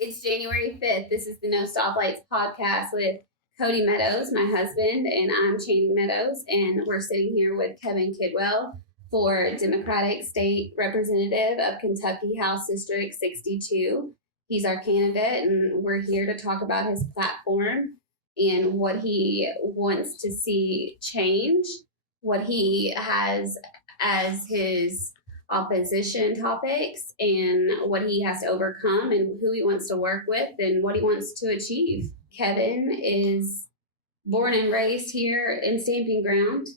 It's January 5th. This is the No Stoplights podcast with Cody Meadows, my husband, and I'm Channing Meadows. And we're sitting here with Kevin Kidwell for Democratic State Representative of Kentucky, Housse District 62. He's our candidate, and we're here to talk about his platform and what he wants to see change, what he has as his opposition topics, and what he has to overcome, and who he wants to work with, and what he wants to achieve. Kevin is born and raised here in Stamping Ground,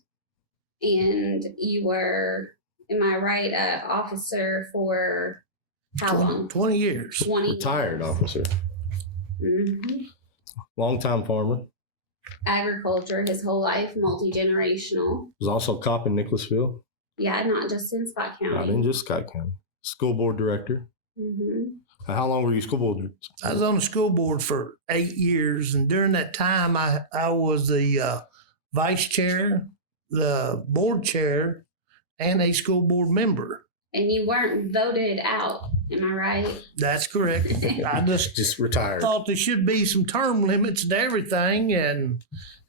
and you were, am I right, officer for how long? 20 years. 20 Retired years. officer. Mm-hmm. Longtime farmer. Agriculture his whole life, multi-generational. Was also a cop in Nicholasville. Yeah, not just in Scott County. Not in just Scott County. School board director. Mm-hmm. How long were you school board? I was on the school board for 8 years, and during that time, I was the vice chair, the board chair, and a school board member. And you weren't voted out, am I right? That's correct. I Just retired. thought there should be some term limits to everything, and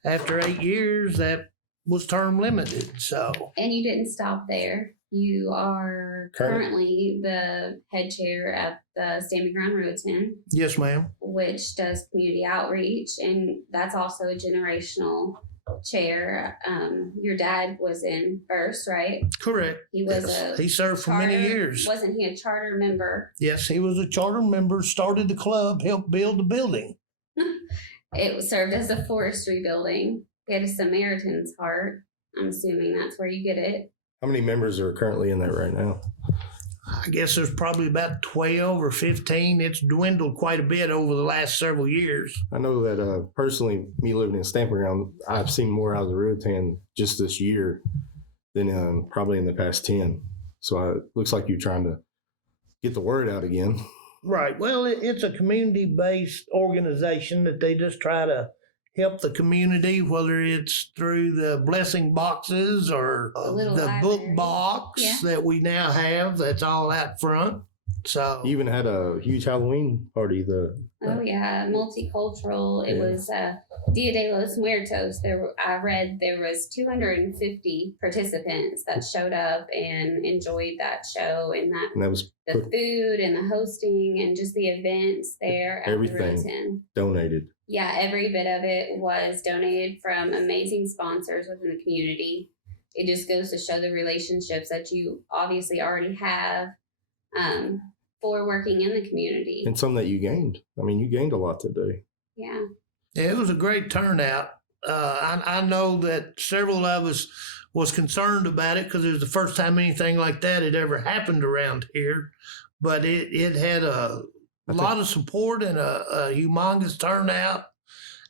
after 8 years, that was term limited. So, And you didn't stop there. You are currently the head chair at the Stamping Ground Road yes, ma'am. which does community outreach, and that's also a generational chair. Your dad was in first, right? Correct. He was Yes. a He served for many charter- years. Wasn't he a charter member? Yes, he was a charter member, started the club, helped build the building. It served as a forestry building. He had a Samaritan's heart. I'm assuming that's where you get it. How many members are currently in that right now? I guess there's probably about 12 or 15. It's dwindled quite a bit over the last several years. I know that personally, me living in Stamping Ground, I've seen more out of the Rotan just this year than probably in the past 10. So it looks like you're trying to get the word out again. Right. Well, it's a community-based organization that they just try to help the community, whether it's through the blessing boxes or little the library. book box Yeah. that we now have that's all out front. So You even had a huge Halloween party. Oh yeah, multicultural. It Yeah. was Dia de los Muertos. I read there was 250 participants that showed up and enjoyed that show, and that was the food and the hosting and just the events there at Everything. the Rotan. donated. Yeah, every bit of it was donated from amazing sponsors within the community. It just goes to show the relationships that you obviously already have for working in the community. And some that you gained. I mean, you gained a lot today. Yeah. yeah, it was a great turnout. I know that several of us was concerned about it because it was the first time anything like that had ever happened around here. But it had a lot of support and a humongous turnout.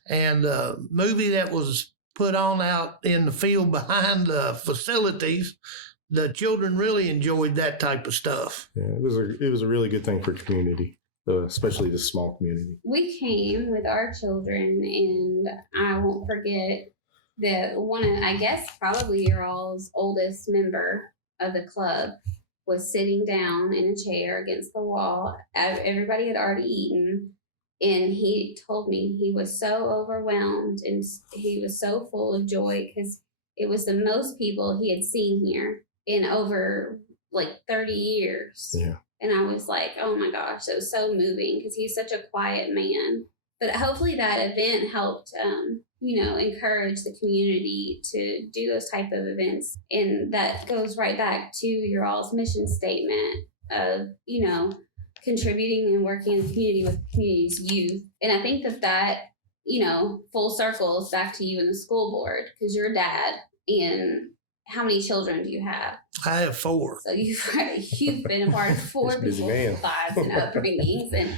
And the movie that was put on out in the field behind the facilities, the children really enjoyed that type of stuff. Yeah, it was a really good thing for community, especially this small community. We came with our children, and I won't forget that I guess probably your all's oldest member of the club was sitting down in a chair against the wall. Everybody had already eaten, and he told me he was so overwhelmed and he was so full of joy because it was the most people he had seen here in over like 30 years. Yeah. And I was like, oh my gosh, it was so moving because he's such a quiet man. But hopefully that event helped, encourage the community to do those type of events. And that goes right back to your all's mission statement of, contributing and working in the community with the community's youth. And I think that, full circles back to you in the school board because you're a dad. And how many children do you have? I have 4. So you've been a part of 4 He's a busy people's man. lives and upbringings, and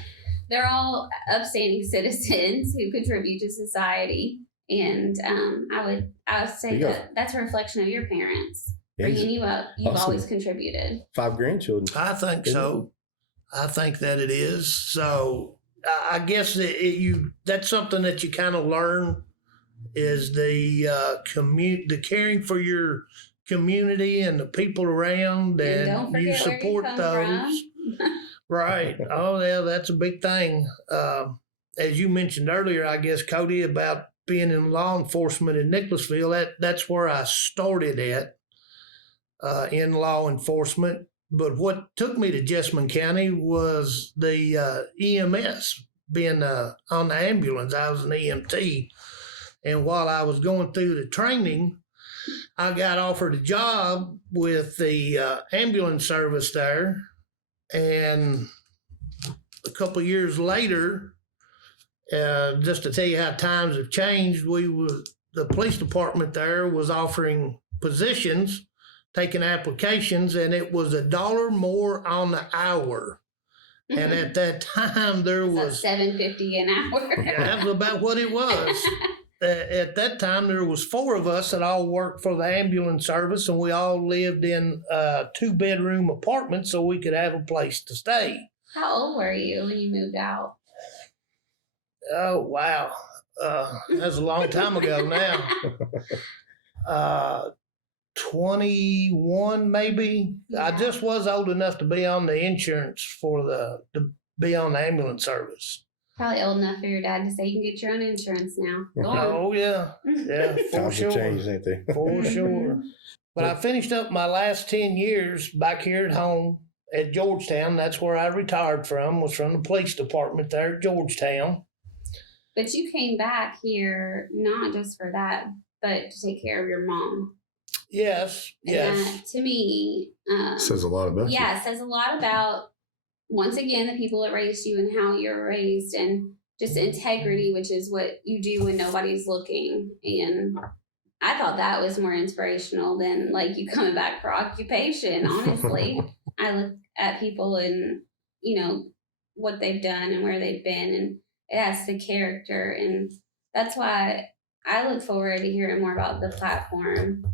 they're all upstanding citizens who contribute to society. And I would say that's a reflection of your parents bringing you up. You've Awesome. always contributed. 5 grandchildren. I think so. I think that it is. So I guess that's something that you kind of learn is the caring for your community and the people around, And and don't forget you where you support come those. from. Right. Oh, yeah, that's a big thing. As you mentioned earlier, I guess, Cody, about being in law enforcement in Nicholasville, that's where I started at in law enforcement. But what took me to Jessamine County was the EMS, being on the ambulance. I was an EMT. And while I was going through the training, I got offered a job with the ambulance service there. And a couple of years later, just to tell you how times have changed, the police department there was offering positions, taking applications, and it was $1 more on the hour. And at that time, there was $7.50 an hour. That was about what it was. At that time, there was 4 of us that all worked for the ambulance service, and we all lived in 2-bedroom apartments so we could have a place to stay. How old were you when you moved out? Oh, wow. That's a long time ago now. 21 maybe. Yeah. I just was old enough to be on the insurance to be on the ambulance service. Probably old enough for your dad to say you can get your own insurance now. Go on. Oh, yeah. Yeah, for Times have sure. changed, ain't they? For sure. But I finished up my last 10 years back here at home at Georgetown. That's where I retired from, was from the police department there at Georgetown. But you came back here not just for that, but to take care of your mom. Yes, And yes. that, to me, Says a lot about you. yeah, it says a lot about, once again, the people that raised you and how you're raised, and just integrity, which is what you do when nobody's looking. And I thought that was more inspirational than like you coming back for occupation, honestly. I look at people and, what they've done and where they've been, and it has the character. And that's why I look forward to hearing more about the platform,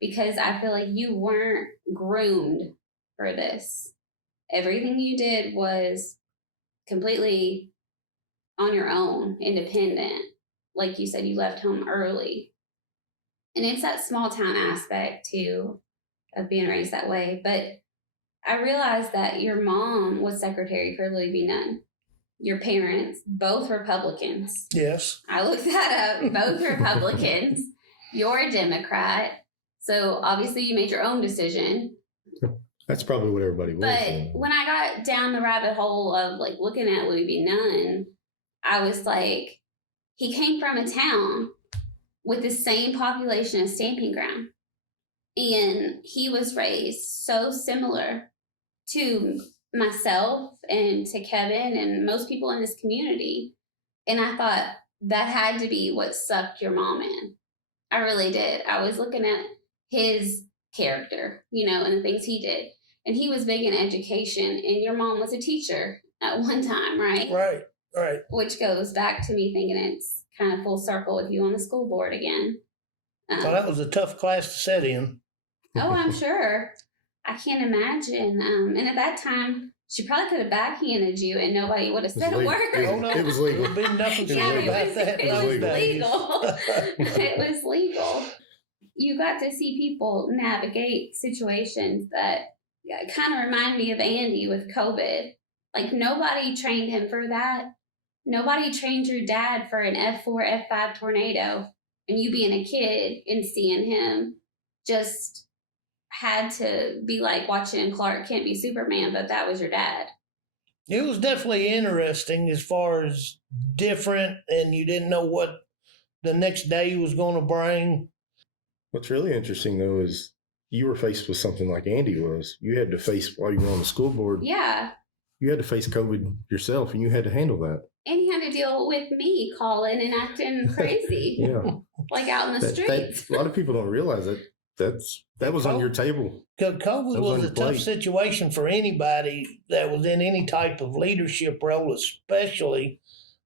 because I feel like you weren't groomed for this. Everything you did was completely on your own, independent. Like you said, you left home early. And it's that small town aspect, too, of being raised that way. But I realized that your mom was secretary for Louis B. Nunn. Your parents, both Republicans. Yes. I looked that up. Both Republicans. You're a Democrat. So obviously you made your own decision. That's probably what everybody was. But when I got down the rabbit hole of like looking at Louis B. Nunn, I was like, he came from a town with the same population as Stamping Ground. And he was raised so similar to myself and to Kevin and most people in this community. And I thought that had to be what sucked your mom in. I really did. I was looking at his character, and the things he did. And he was big in education, and your mom was a teacher at one time, right? Right. Which goes back to me thinking it's kind of full circle with you on the school board again. So that was a tough class to set in. Oh, I'm sure. I can't imagine. And at that time, she probably could have backhanded you and nobody would have said a word. It was legal. There would be nothing to Yeah, say about that. it was those days. legal. It was legal. You got to see people navigate situations that kind of remind me of Andy with COVID. Like, nobody trained him for that. Nobody trained your dad for an F4, F5 tornado. And you being a kid and seeing him just had to be like watching Clark Kent be Superman, but that was your dad. It was definitely interesting as far as different, and you didn't know what the next day was going to bring. What's really interesting, though, is you were faced with something like Andy was. You had to face, while you were on the school board, Yeah. you had to face COVID yourself, and you had to handle that. And he had to deal with me calling and acting crazy. Yeah. Like out in the streets. A lot of people don't realize that was on your table. COVID That was was on a your tough plate. situation for anybody that was in any type of leadership role, especially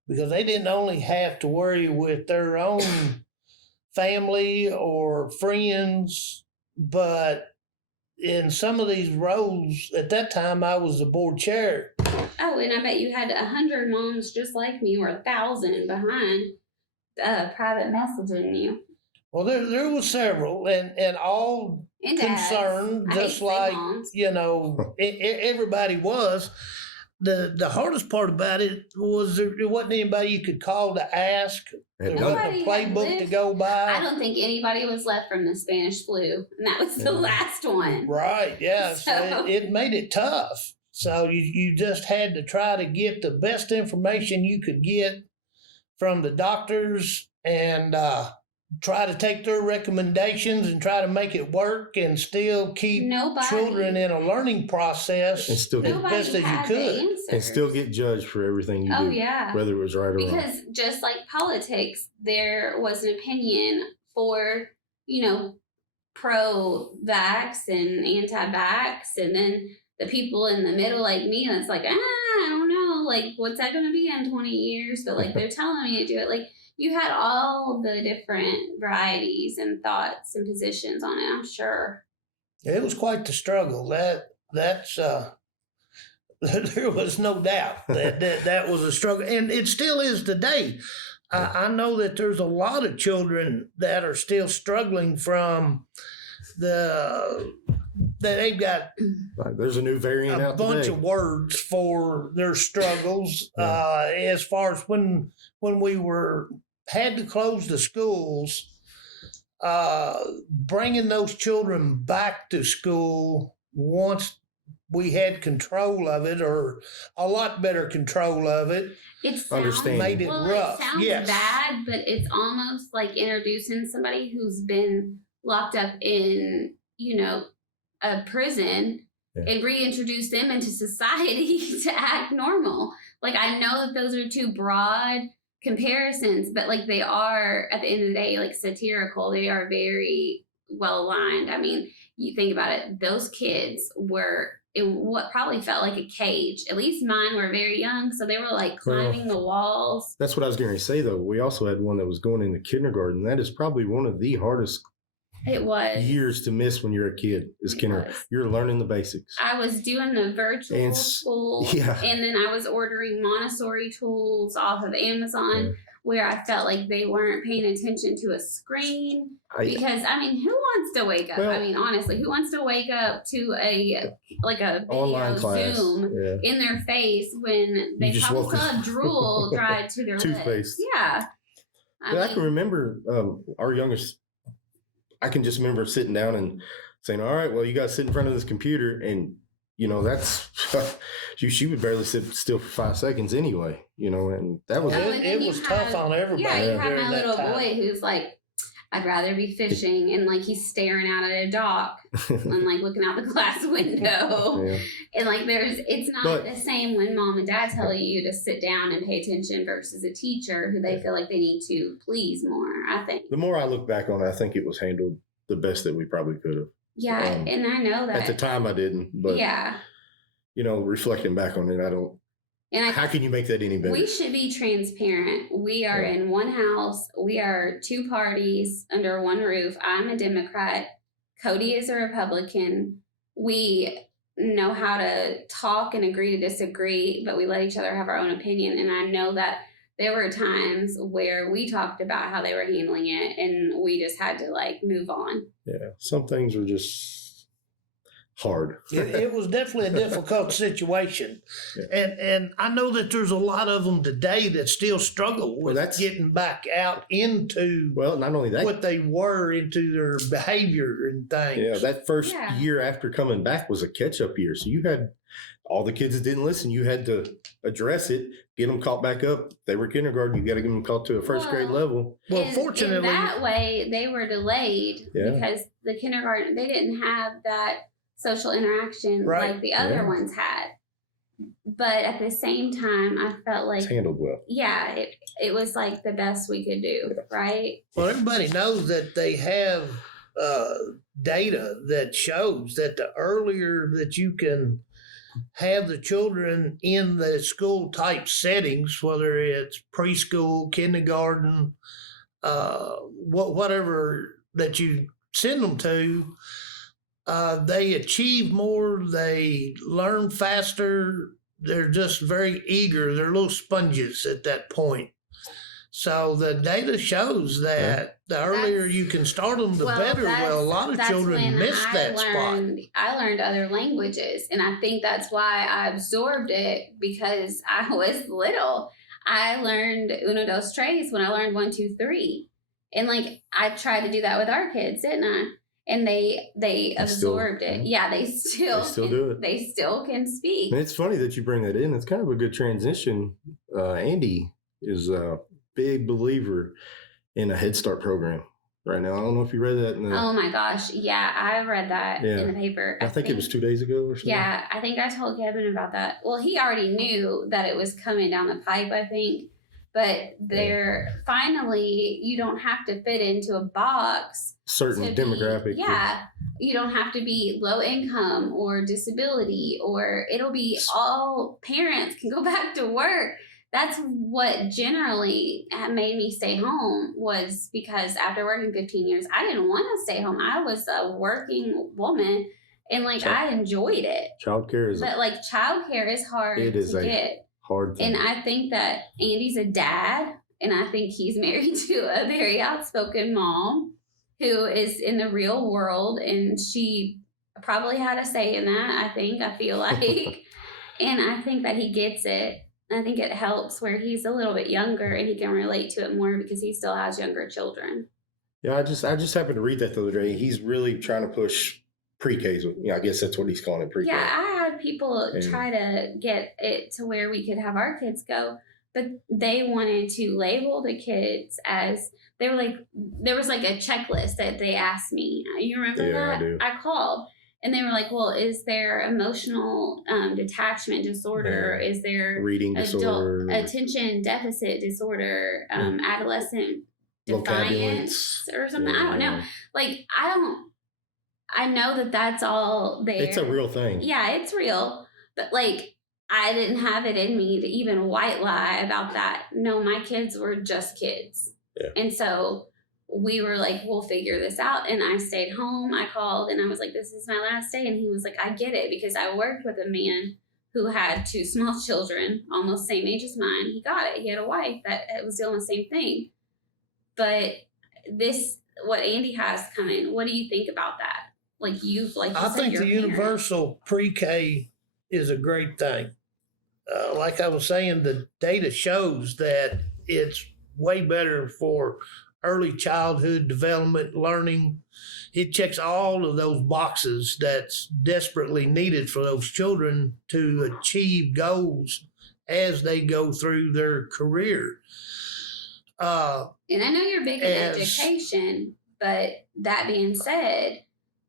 because they didn't only have to worry with their own family or friends, but in some of these roles, at that time, I was the board chair. Oh, and I bet you had 100 moms just like me, or 1,000 behind private messaging you. Well, there was several, and all And dads. concerned, I hate just to say like, moms. everybody was. the hardest part about it was there wasn't anybody you could call to ask. There wasn't Nobody a had playbook to lived. go by. I don't think anybody was left from the Spanish flu, and that was the last one. Right, yeah. So So- it made it tough. So you just had to try to get the best information you could get from the doctors and try to take their recommendations and try to make it work and still keep Nobody, children in a learning process And still as get- nobody best as you had the could. answers. And still get judged for everything you Oh do, yeah. whether it was right or wrong. Because just like politics, there was an opinion for, pro-vax and anti-vax, and then the people in the middle like me, that's like, I don't know, like, what's that going to be in 20 years? But like, they're telling me to do it. Like, you had all the different varieties and thoughts and positions on it, I'm sure. It was quite the struggle. That's there was no doubt that was a struggle, and it still is today. I know that there's a lot of children that are still struggling from that they've got Like, there's a new variant a out bunch today. of words for their struggles. Yeah. As far as when we had to close the schools, bringing those children back to school once we had control of it, or a lot better control of it, It sounds, Understand. made it well, rough. it sounds Yes. bad, but it's almost like introducing somebody who's been locked up in, a prison Yeah. and reintroduce them into society to act normal. Like, I know that those are two broad comparisons, but like, they are at the end of the day like satirical. They are very well aligned. I mean, you think about it, those kids were in what probably felt like a cage. At least mine were very young, so they were like climbing the walls. That's what I was going to say, though. We also had one that was going into kindergarten. That is probably one of the hardest It was years to miss when you're a kid. Is It kindergarten. was. You're learning the basics. I was doing the virtual And school, yeah. and then I was ordering Montessori tools off of Amazon, Yeah. where I felt like they weren't paying attention to a screen. Because I mean, who wants to wake up? Well- I mean, honestly, who wants to wake up to a video Online class. Zoom Yeah. in their face when they You just probably woke still up. have drool dried to their lips? Toothpaste. Yeah. But I can remember our youngest. I can just remember sitting down and saying, "All right, well, you got to sit in front of this computer," and that's she would barely sit still for 5 seconds anyway. And that was Oh, it. and then It you was tough have- on everybody. Yeah, you have during my that little time. boy who's like, I'd rather be fishing, and like he's staring out at a dock and like looking out the glass window. Yeah. And like it's not But- the same when mom and dad tell you to sit down and pay attention versus a teacher who they feel like they need to please more, I think. The more I look back on it, I think it was handled the best that we probably could have. Yeah, and I know that. At the time, I didn't, but yeah. reflecting back on it, I don't. And How can you make that any better? we should be transparent. We are Yeah. in one house. We are two parties under one roof. I'm a Democrat. Cody is a Republican. We know how to talk and agree to disagree, but we let each other have our own opinion. And I know that there were times where we talked about how they were handling it, and we just had to like move on. Yeah, some things were just hard. It was definitely a difficult situation, Yeah. and I know that there's a lot of them today that still struggle Well, with that's- getting back out into Well, not only that, what they were, into their behavior and things. yeah, that first Yeah. year after coming back was a catch-up year. So you had all the kids that didn't listen. You had to address it, get them caught back up. They were kindergarten. You got to get them caught to a first grade Well, level. Well, in fortunately, that way, they were delayed Yeah. because the kindergarten, they didn't have that social interaction Right. like the other Yeah. ones had. But at the same time, I felt like, It's handled well. yeah, it was like the best we could do, right? well, everybody knows that they have data that shows that the earlier that you can have the children in the school type settings, whether it's preschool, kindergarten, whatever that you send them to, they achieve more, they learn faster, they're just very eager, they're little sponges at that point. So the data shows that the earlier you can start them, the better. Well, a lot of children miss that spot. I learned other languages, and I think that's why I absorbed it because I was little. I learned uno, dos, tres when I learned 1, 2, 3. And like I tried to do that with our kids, didn't I? And they absorbed it. Yeah, they still do it. They still can speak. And it's funny that you bring that in. It's kind of a good transition. Andy is a big believer in a Head Start program right now. I don't know if you read that. Oh my gosh. Yeah, I read that in the paper. I think it was 2 days ago or something. Yeah, I think I told Kevin about that. Well, he already knew that it was coming down the pipe, I think. But finally, you don't have to fit into a box. Certain demographic. You don't have to be low income or disability, or it'll be all parents can go back to work. That's what generally made me stay home, was because after working 15 years, I didn't want to stay home. I was a working woman, and I enjoyed it. Childcare is hard to get. Hard thing. And I think that Andy's a dad, and I think he's married to a very outspoken mom who is in the real world, and she probably had a say in that, I feel like. And I think that he gets it. I think it helps where he's a little bit younger and he can relate to it more because he still has younger children. Yeah, I just happened to read that the other day. He's really trying to push pre-Ks. I guess that's what he's calling it, pre-K. Yeah, I had people try to get it to where we could have our kids go, but they wanted to label the kids as, they were like, there was like a checklist that they asked me. You remember that? I do. I called. And they were like, well, is there emotional detachment disorder? Yeah. Is there reading disorder, attention deficit disorder, adolescent defiance or something? I don't know. I know that that's all there. It's a real thing. Yeah, it's real. But I didn't have it in me to even white lie about that. No, my kids were just kids. Yeah. And so we were like, we'll figure this out. And I stayed home. I called and I was like, this is my last day. And he was like, I get it, because I worked with a man who had 2 small children, almost same age as mine. He got it. He had a wife that was dealing with the same thing. But what Andy has coming, what do you think about that? I think the universal pre-K is a great thing. Like I was saying, the data shows that it's way better for early childhood development, learning. It checks all of those boxes that's desperately needed for those children to achieve goals as they go through their career. And I know you're big in education, but that being said,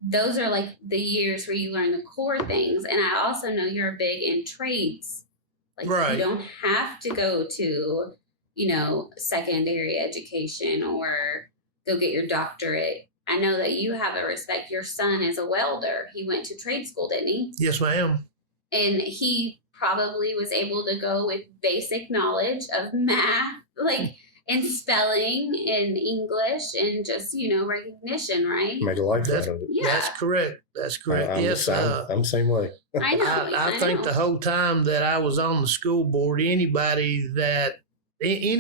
those are the years where you learn the core things. And I also know you're big in trades. Right. You don't have to go to, secondary education or go get your doctorate. I know that you have a respect. Your son is a welder. He went to trade school, didn't he? Yes, ma'am. And he probably was able to go with basic knowledge of math, and spelling and English and just, recognition, right? Make a life out of it. Yeah. That's correct. I'm the same way. I know. I think the whole time that I was on the school board, any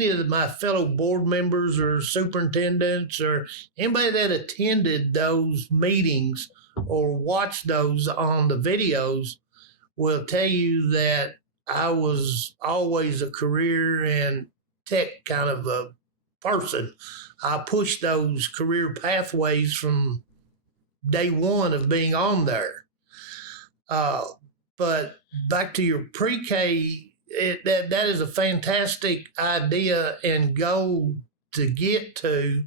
of my fellow board members or superintendents or anybody that attended those meetings or watched those on the videos will tell you that I was always a career and tech kind of a person. I pushed those career pathways from day one of being on there. But back to your pre-K, that is a fantastic idea and goal to get to.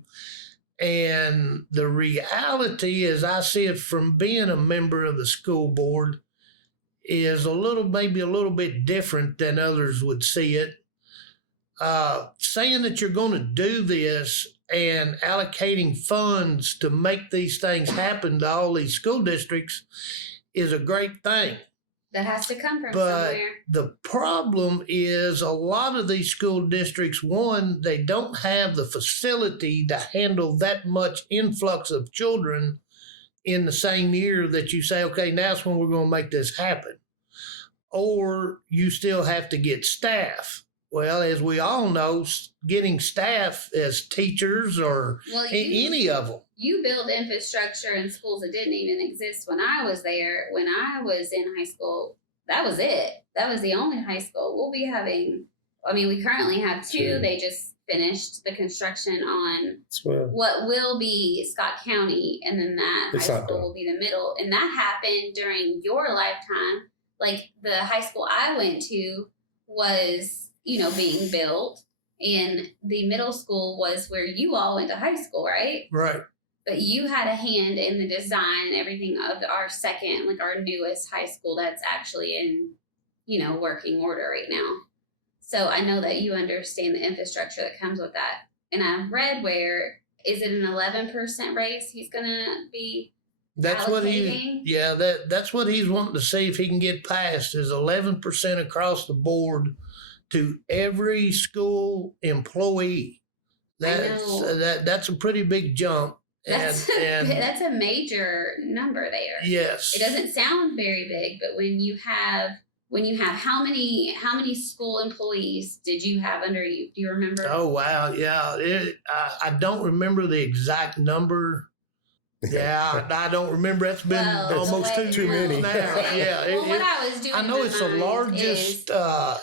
And the reality, as I see it from being a member of the school board, is maybe a little bit different than others would see it. Saying that you're going to do this and allocating funds to make these things happen to all these school districts is a great thing. That has to come from But somewhere. the problem is a lot of these school districts, one, they don't have the facility to handle that much influx of children in the same year that you say, okay, now's when we're going to make this happen. Or you still have to get staff. Well, as we all know, getting staff as teachers or Well, any of them. you build infrastructure in schools that didn't even exist when I was there. When I was in high school, that was it. That was the only high school. We'll be having, I mean, we currently have two. They just finished the construction on what will be Scott County, and then that high school will be the middle. And that happened during your lifetime. Like the high school I went to was, you know, being built, and the middle school was where you all went to high school, right? Right. But you had a hand in the design and everything of our second, like our newest high school that's actually in, you know, working order right now. So I know that you understand the infrastructure that comes with that. And I've read where, is it an 11% raise he's going to be That's allocating? that's what he's wanting to see if he can get passed is 11% across the board to every school employee. That's a pretty big jump. That's a major number there. Yes. It doesn't sound very big, but when you have how many school employees did you have under you? Do you remember? Oh wow, yeah. I don't remember the exact number. Yeah, I don't remember. That's been almost too many now. Yeah. What I was doing, I know it's the largest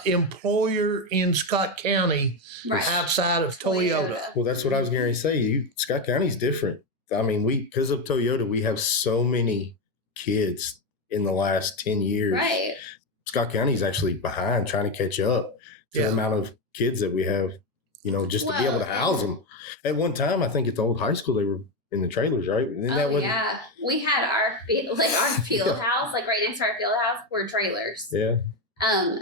employer in Scott County outside of Toyota. Well, that's what I was going to say. Scott County's different. I mean, because of Toyota, we have so many kids in the last 10 years. Right. Scott County's actually behind trying to catch up to the amount of kids that we have, you know, just to be able to house them. At one time, I think at the old high school, they were in the trailers, right? Yeah. We had our field house, like right next to our field house, were trailers. Yeah.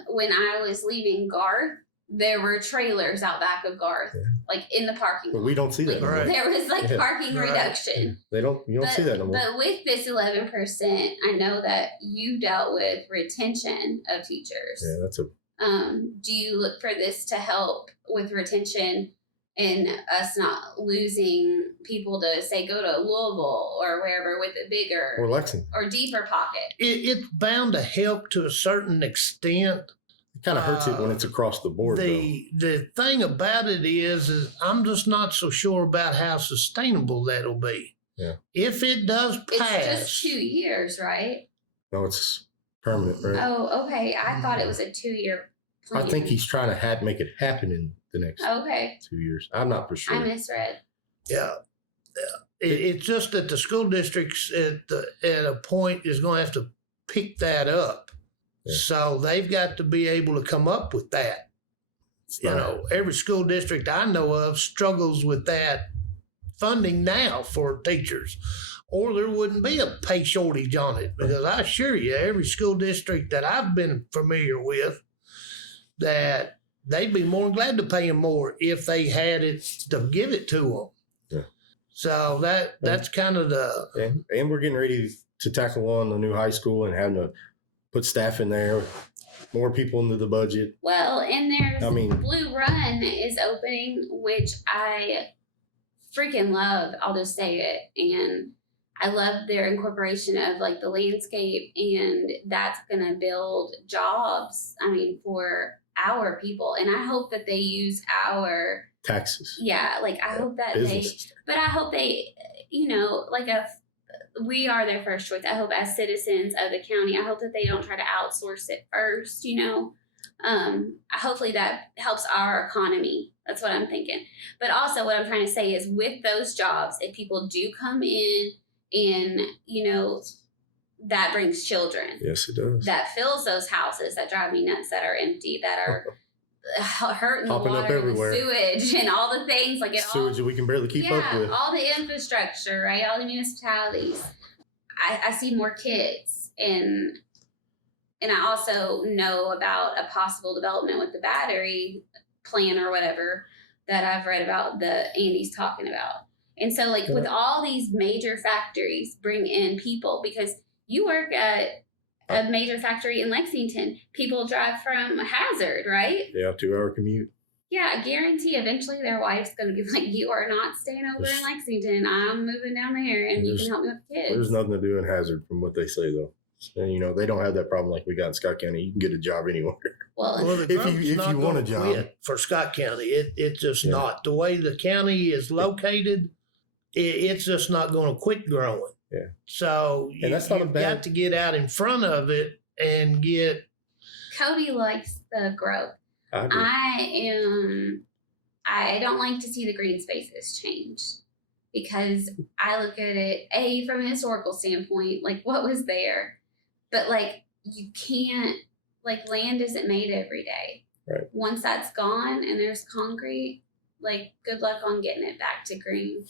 When I was leaving Garth, there were trailers out back of Garth, like in the parking lot. But we don't see that. Right. There was parking reduction. You don't see that no more. But with this 11%, I know that you dealt with retention of teachers. Yeah, that's do you look for this to help with retention and us not losing people to, say, go to Louisville or wherever with a bigger or Lexington or deeper pocket? It's bound to help to a certain extent. It kind of hurts it when it's across the board. The thing about it is I'm just not so sure about how sustainable that'll be. Yeah. If it does pass. It's just 2 years, right? No, it's permanent, right? Oh, okay. I thought it was a 2-year plan. I think he's trying to make it happen in the next 2 years. I'm not for sure. I misread. Yeah. It's just that the school districts at a point is going to have to pick that up. Yeah. So they've got to be able to come up with that. Every school district I know of struggles with that funding now for teachers, or there wouldn't be a pay shortage on it. Because I assure you, every school district that I've been familiar with, that they'd be more than glad to pay them more if they had it to give it to them. Yeah. So that's kind of the... And we're getting ready to tackle on the new high school and having to put staff in there, more people into the budget. Well, and there's Blue Run is opening, which I freaking love. I'll just say it. And I love their incorporation of like the landscape, and that's going to build jobs, for our people. And I hope that they use our taxes. Yeah. I hope that but I hope they, we are their first choice. I hope as citizens of the county, I hope that they don't try to outsource it first, hopefully that helps our economy. That's what I'm thinking. But also what I'm trying to say is with those jobs, if people do come in and, that brings children. Yes, it does. That fills those houses that drive me nuts, that are empty, that are hurting the water, up everywhere. The sewage and all the things sewage that we can barely keep up with. All the infrastructure, right? All the municipalities. I see more kids, and I also know about a possible development with the battery plan or whatever that I've read about that Andy's talking about. And so with all these major factories bring in people, because you work at a major factory in Lexington, people drive from Hazard, right? Yeah, 2-hour commute. Yeah, I guarantee eventually their wife's going to be like, you are not staying over in Lexington. I'm moving down there and you can help me with the kids. There's nothing to do in Hazard from what they say, though. And, you know, they don't have that problem like we got in Scott County. You can get a job anywhere. Well, Well, the If growth's you not want a gonna job. quit for Scott County, it's just Yeah. not. The way the county is located, it's just not going to quit growing. Yeah. So And that's not a you've bad- got to get out in front of it and get. Cody likes the growth. I do. I don't like to see the green spaces change because I look at it from a historical standpoint, like what was there, but like you can't, like land isn't made every day. Right. Once that's gone and there's concrete, like good luck on getting it back to green.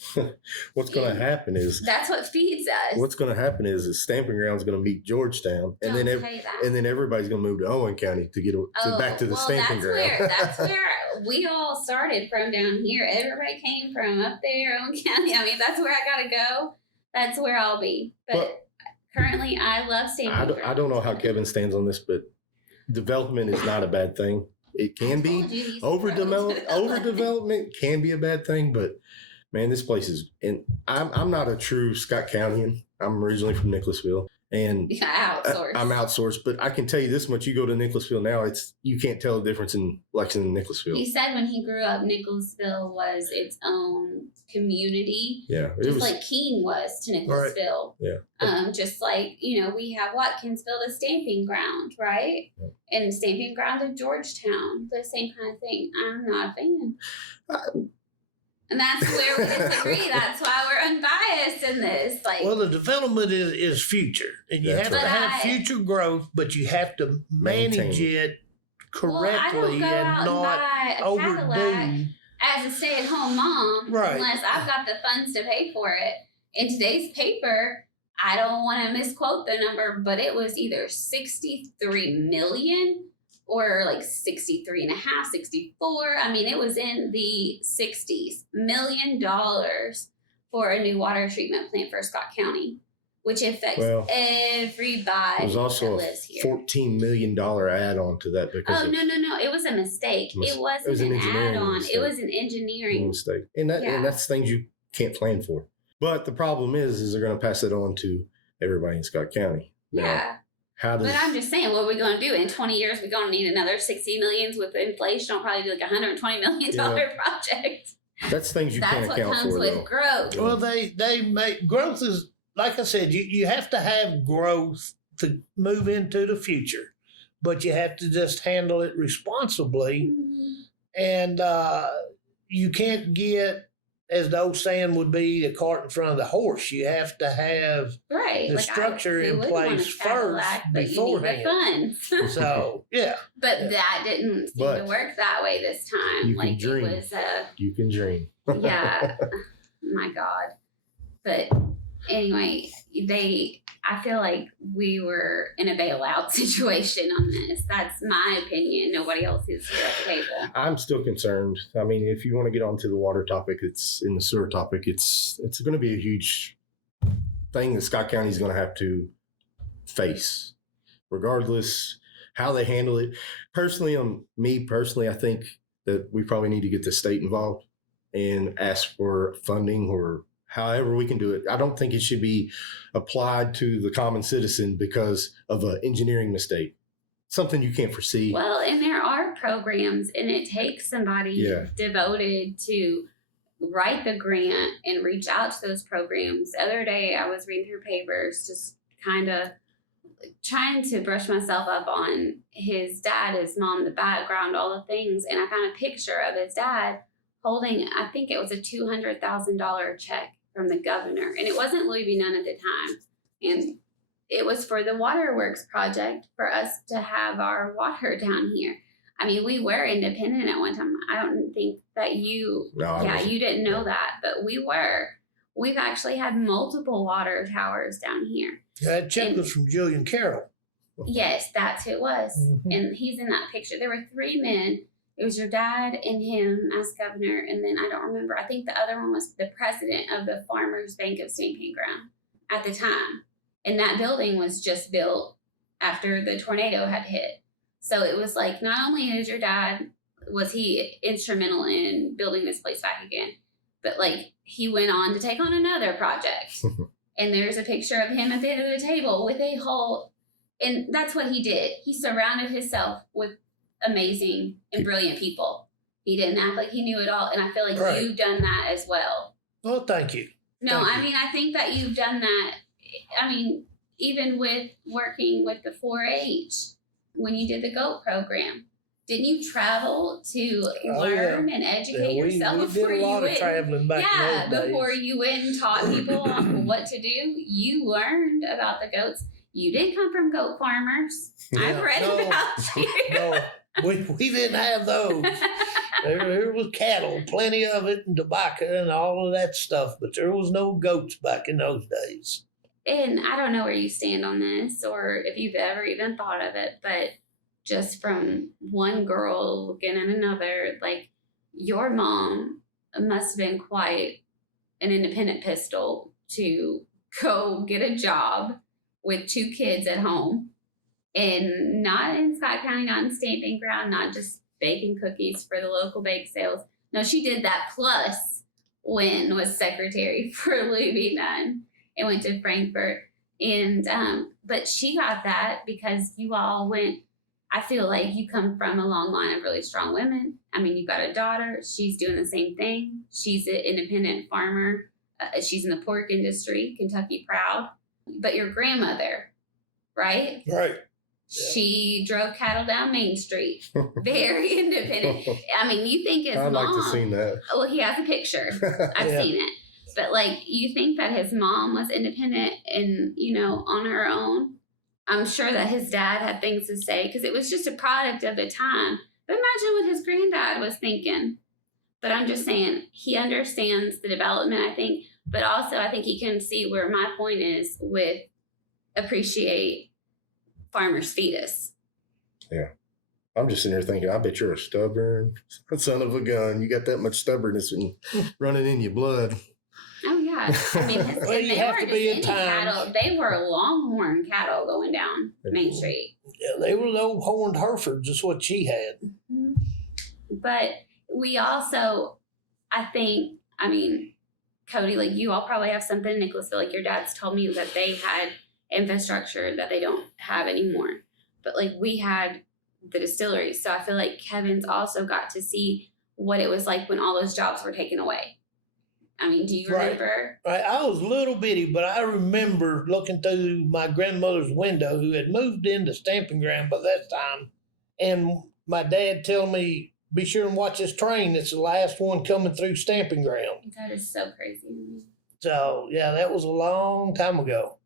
What's going to happen is That's what feeds us. what's going to happen is the stamping ground's going to meet Georgetown, and Don't then say that. everybody's going to move to Owen County to get back to the stamping ground. That's where we all started from down here. Everybody came from up there, Owen County. I mean, that's where I gotta go. That's where I'll be. But currently, I love stamping. I don't know how Kevin stands on this, but development is not a bad thing. It can be. Overdevelopment can be a bad thing, but man, this place is. And I'm not a true Scott Countian. I'm originally from Nicholasville, and Outsourced. I'm outsourced. But I can tell you this much: you go to Nicholasville now, you can't tell the difference in Lexington and Nicholasville. He said when he grew up, Nicholasville was its own community. Yeah, Just like Keene was to Nicholasville. Yeah. Just like, we have Watkinsville, the stamping ground, right? Yeah. And the stamping ground of Georgetown, the same kind of thing. I'm not a fan. And that's where we disagree. That's why we're unbiased in this. Like, Well, the development is future, and you That's have to right. have future growth, but you have to manage Maintain. it well, I don't correctly go out and and not buy a Cadillac overdo. as a stay-at-home mom Right. unless I've got the funds to pay for it. In today's paper, I don't want to misquote the number, but it was either 63 million or like 63 and a half, 64. I mean, it was in the 60s, $1 million for a new water treatment plant for Scott County, which affects Well, everybody There's also that a lives here. $14 million add-on to that because Oh, of no. It was a mistake. It wasn't was an an engineering add-on. mistake. It was an a engineering. mistake, and Yeah. that's things you can't plan for. But the problem is they're going to pass it on to everybody in Scott County. Now, Yeah. How does But I'm just saying, what are we going to do? In 20 years, we're going to need another 60 millions with inflation. It'll probably be like $120 million project. that's things you That's can't what account comes for with though. growth. Well, they make growth is like I said. You have to have growth to move into the future, but you have to just handle it responsibly, and you can't get, as the old saying would be, the cart in front of the horse. You have to have Right. the Like, structure who in wouldn't want a place Cadillac, first but you need beforehand. the funds. So yeah, But Yeah. that didn't seem But to work that way this time. you can Like, dream. it was You can dream. yeah. My God. But anyway, I feel like we were in a bailout situation on this. That's my opinion. Nobody else is here at the table. I'm still concerned. I mean, if you want to get onto the water topic, it's in the sewer topic. It's going to be a huge thing that Scott County is going to have to face, regardless how they handle it. Personally, I think that we probably need to get the state involved and ask for funding or however we can do it. I don't think it should be applied to the common citizen because of an engineering mistake, something you can't foresee. Well, and there are programs, and it takes somebody Yeah. devoted to write the grant and reach out to those programs. The other day, I was reading through papers, just kind of trying to brush myself up on his dad, his mom, the background, all the things. And I found a picture of his dad holding, I think it was a $200,000 check from the governor. And it wasn't Louis V. Nunn at the time. And it was for the waterworks project for us to have our water down here. I mean, we were independent at one time. I don't think that you didn't know that, but we were. We've actually had multiple water towers down here. that check was from Julian Carroll. Yes, that's who it was. Mhm. And he's in that picture. There were three men. It was your dad and him as governor. And then I don't remember. I think the other one was the president of the Farmers Bank of Stamping Ground at the time. And that building was just built after the tornado had hit. So it was like, not only is your dad, was he instrumental in building this place back again, but like he went on to take on another project. And there's a picture of him at the end of the table with a whole And that's what he did. He surrounded himself with amazing and brilliant people. He didn't act like he knew it all. And I feel like Right. you've done that as well. Well, thank you. No, Thank I you. mean, I think that you've done that. I mean, even with working with the 4-H, when you did the GOAT program, didn't you travel to learn and educate Yeah, yourself we before did a lot you of went? traveling back Yeah, in those days. before you went and taught people what to do, you learned about the goats. You didn't come from goat farmers. I've Yeah, read no, about you. No, we didn't have those. There was cattle, plenty of it, and tobacco and all of that stuff, but there was no goats back in those days. And I don't know where you stand on this or if you've ever even thought of it, but just from one girl looking at another, like your mom must have been quite an independent pistol to go get a job with 2 kids at home and not in Scott County, not in Stamping Ground, not just baking cookies for the local bake sales. No, she did that plus when was secretary for Louis Nunn and went to Frankfurt. And but she got that because you all went. I feel like you come from a long line of really strong women. I mean, you got a daughter. She's doing the same thing. She's an independent farmer. She's in the pork industry, Kentucky proud. But your grandmother, right? Right. She drove cattle down Main Street. Very independent. I mean, you think his I'd mom. like to see that. Well, he has a picture. I've Yeah. seen it. But like, you think that his mom was independent and, on her own. I'm sure that his dad had things to say because it was just a product of the time. But imagine what his granddad was thinking. But I'm just saying, he understands the development, I think. But also, I think he can see where my point is with appreciate farmer's fetus. Yeah. I'm just sitting here thinking, I bet you're a stubborn son of a gun. You got that much stubbornness and running in your blood. Oh yeah, I mean, Well, and you they have weren't to be just in any time. cattle; they were longhorn cattle going down Main Street. Yeah, they were old horned Herefords, is what she had. But we also, I think, I mean, Cody, like you all probably have something in Nicholasville. Like your dad's told me that they had infrastructure that they don't have anymore. But like we had the distillery, so I feel like Kevin's also got to see what it was like when all those jobs were taken away. I mean, do you Right. remember? Right, I was little bitty, but I remember looking through my grandmother's window, who had moved into Stamping Ground by that time, and my dad tell me, "Be sure and watch this train. It's the last one coming through Stamping Ground." That is so crazy. So yeah, that was a long time ago.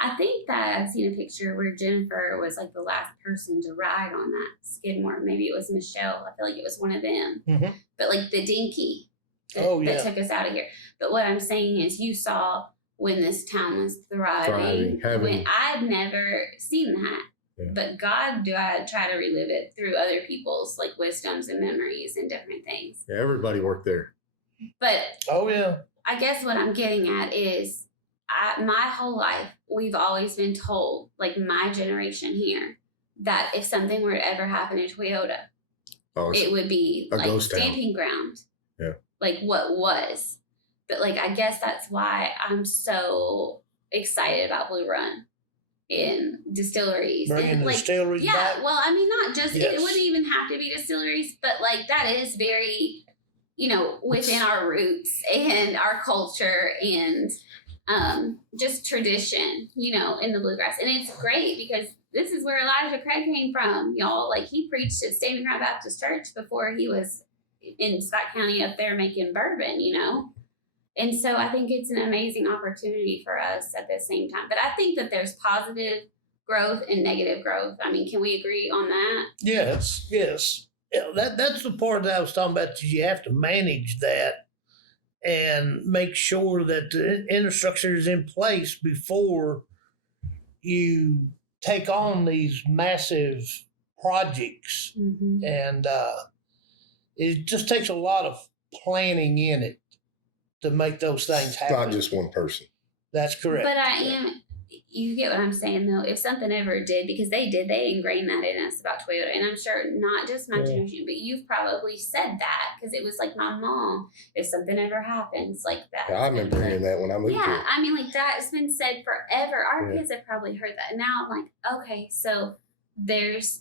I think that I've seen a picture where Jennifer was like the last person to ride on that Skidmore. Maybe it was Michelle. I feel like it was one of them. Mhm. But like the dinky Oh, that yeah. took us out of here. But what I'm saying is you saw when this town was thriving. Thriving, I've never seen that. Yeah. But God, do I try to relive it through other people's like wisdoms and memories and different things. Yeah, everybody worked there. But Oh yeah. I guess what I'm getting at is my whole life, we've always been told, like my generation here, that if something were to ever happen in Toyota, Oh, it would be a like ghost town. Stamping Ground. Yeah. Like what was. But like, I guess that's why I'm so excited about Blue Run in distilleries. Bringing and the like, distilleries yeah, back. well, I mean, not just, Yes. it wouldn't even have to be distilleries, but like that is very, within our roots and our culture and just tradition, in the bluegrass. And it's great because this is where Elijah Craig came from, y'all. Like he preached at Stamping Ground Baptist Church before he was in Scott County up there making bourbon, And so I think it's an amazing opportunity for us at the same time. But I think that there's positive growth and negative growth. I mean, can we agree on that? Yes. Yeah, that's the part that I was talking about. Is you have to manage that and make sure that the infrastructure is in place before you take on these massive projects. Mm-hmm. And it just takes a lot of planning in it to make those things happen. Not just one person. That's correct. But I am, you get what I'm saying, though. If something ever did, because they ingrained that in us about Toyota. And I'm sure not just my generation, but you've probably said that because it was like my mom. If something ever happens like that. I remember hearing that when I moved here. Yeah, I mean, like that's been said forever. Our kids have probably heard that. Now I'm like, okay, so there's,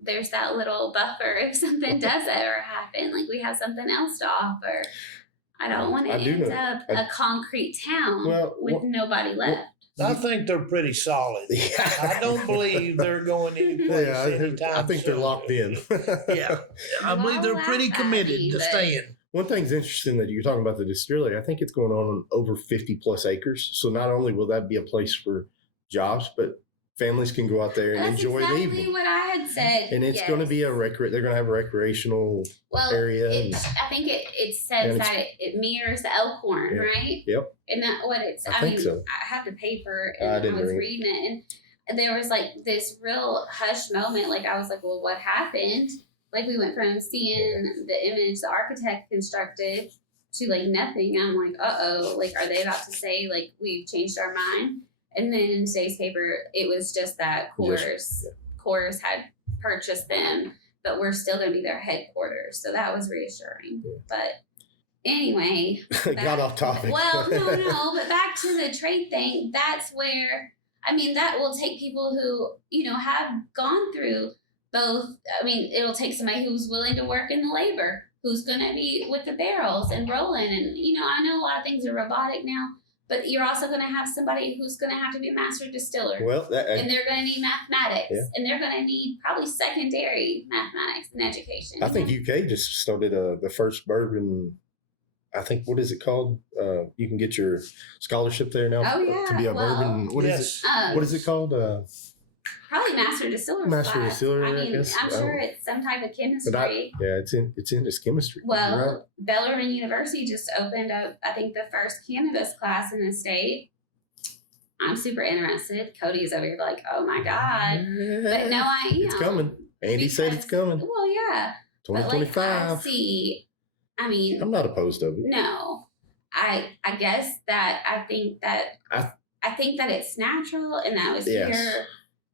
there's that little buffer if something does ever happen. Like we have something else to offer. I don't want to end up a concrete town with nobody left. I think they're pretty solid. Yeah. I don't believe they're going anyplace anytime I think they're locked in. Yeah. I believe they're pretty committed to staying. One thing's interesting that you're talking about the distillery. I think it's going on over 50 plus acres. So not only will that be a place for jobs, but families can go out there and enjoy the evening. That's exactly what I had said. And it's going to be they're going to have a recrecreational area. I think it says that it mirrors the Elkhorn, right? Yep. And that what it's, I think so. I had the paper and I was reading it and there was like this real hush moment. Like I was like, well, what happened? Like we went from seeing the image the architect constructed to like nothing. I'm like, uh-oh, like are they about to say like we've changed our mind? And then in today's paper, it was just that Coors had purchased them, but we're still going to be their headquarters. So that was reassuring. Yeah. But anyway. Got off topic. Well, no, but back to the trade thing. That's where, that will take people who, have gone through both. It'll take somebody who's willing to work in the labor, who's going to be with the barrels and rolling. And, I know a lot of things are robotic now. But you're also going to have somebody who's going to have to be a master distiller. Well, and they're going to need mathematics. Yeah. And they're going to need probably secondary mathematics and education. I think UK just started the first bourbon. I think, what is it called? You can get your scholarship there now to be a bourbon. What is it? What is it called? Probably master distiller. Master distiller. I guess. I'm sure it's some type of chemistry. It's in this chemistry. Well, right. Bellarmine University just opened up, I think, the first cannabis class in the state. I'm super interested. Cody is over here like, oh my God. But no, it's coming. Andy said it's coming. Well, yeah. 2025. I'm not opposed to it. No. I guess that I think that it's natural and that was here.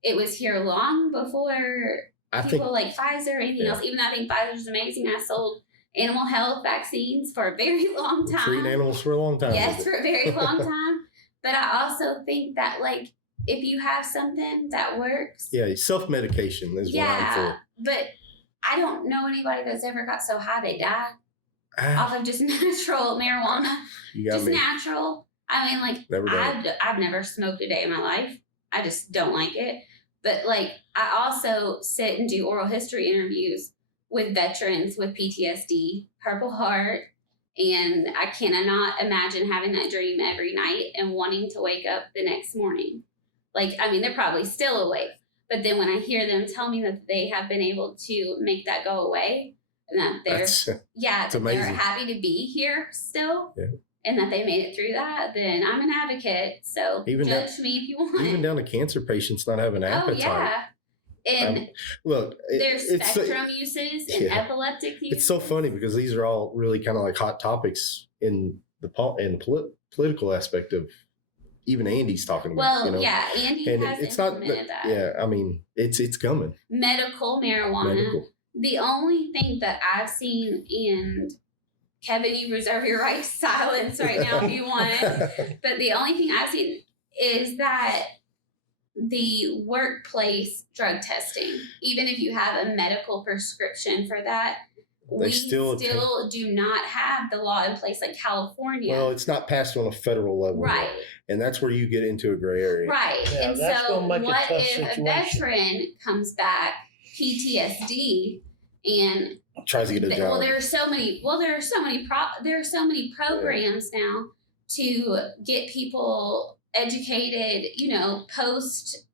It was here long before people like Pfizer or anything else. Even though I think Pfizer's amazing. I sold animal health vaccines for a very long time. Treating animals for a long time. Yes, for a very long time. But I also think that, like, if you have something that works. Yeah, self-medication is what I'm for. But I don't know anybody that's ever got so high they died off of just natural marijuana. Natural. I've never smoked a day in my life. I just don't like it. But like, I also sit and do oral history interviews with veterans with PTSD, Purple Heart, and I cannot imagine having that dream every night and wanting to wake up the next morning. Like, they're probably still awake. But then when I hear them tell me that they have been able to make that go away, and that they're happy to be here still. Yeah. And that they made it through that, then I'm an advocate. So judge me if you want. Even down to cancer patients not having appetite. Oh, yeah. And look, there's spectrum uses and epileptic uses. It's so funny because these are all really kind of like hot topics in the political aspect of even Andy's talking about. Well, yeah, Andy has implemented that. Yeah, it's coming. Medical marijuana. The only thing that I've seen, and Kevin, you reserve your right to silence right now if you want. But the only thing I've seen is that the workplace drug testing, even if you have a medical prescription for that, we still do not have the law in place like California. Well, it's not passed on a federal level. Right. And that's where you get into a gray area. Right. Yeah, and so what if a veteran comes back, PTSD, and tries to get a job? Well, there are so many programs now to get people educated, post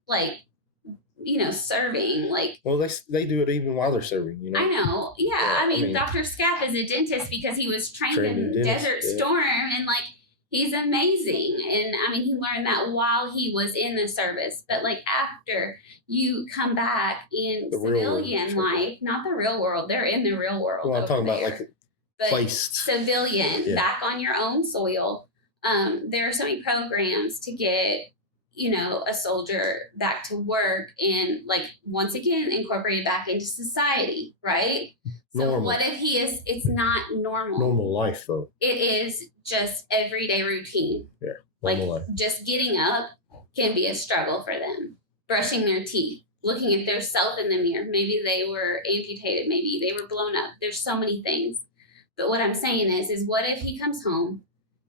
serving, like. Well, they do it even while they're serving, I know. Yeah. Dr. Scaff is a dentist because he was trained in Desert Storm, and like he's amazing. And he learned that while he was in the service. But like after you come back in civilian life, not the real world, they're in the real world. Well, I'm talking about like placed civilian back on your own soil. There are so many programs to get a soldier back to work and like once again incorporated back into society, right? So Normal. what if it's not normal. Normal life though. It is just everyday routine. Yeah. Like Normal life. just getting up can be a struggle for them. Brushing their teeth, looking at their self in the mirror. Maybe they were amputated, maybe they were blown up. There's so many things. But what I'm saying is what if he comes home,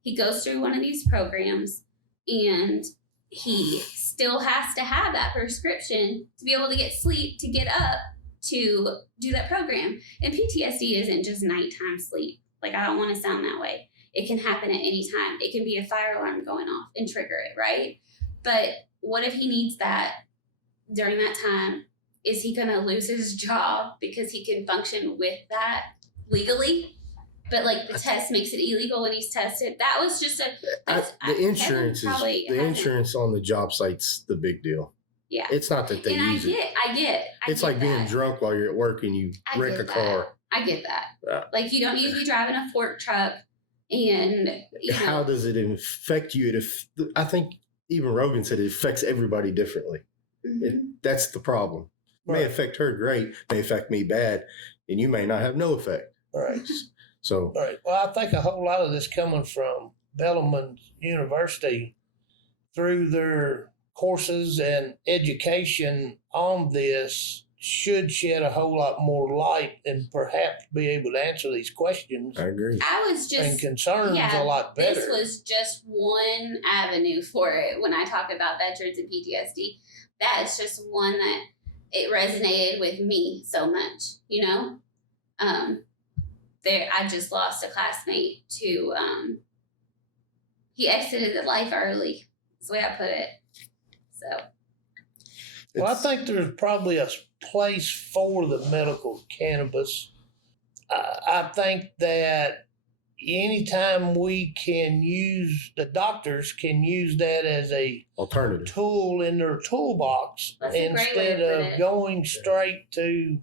he goes through one of these programs, and he still has to have that prescription to be able to get sleep, to get up, to do that program. And PTSD isn't just nighttime sleep. Like, I don't want to sound that way. It can happen at any time. It can be a fire alarm going off and trigger it, right? But what if he needs that during that time? Is he going to lose his job because he can function with that legally? But like the test makes it illegal when he's tested. That was just the insurance insurance on the job site's the big deal. Yeah, it's not that they use it. I get. It's like being drunk while you're at work and you wreck a car. I get that. Yeah. Like you don't need to be driving a fork truck, and how does it affect you? I think even Rogan said it affects everybody differently. Mm-hmm. That's the problem. It may affect her great, may affect me bad, and you may not have no effect. Right. So, right. Well, I think a whole lot of this coming from Bellarmine University through their courses and education on this should shed a whole lot more light and perhaps be able to answer these questions. I agree. And concerns a lot better. This was just one avenue for it. When I talk about veterans and PTSD, that's just one that it resonated with me so much, I just lost a classmate to, he exited the life early. That's the way I put it. So. Well, I think there's probably a place for the medical cannabis. I think that anytime we can use, the doctors can use that as a alternative tool in their toolbox instead of going straight to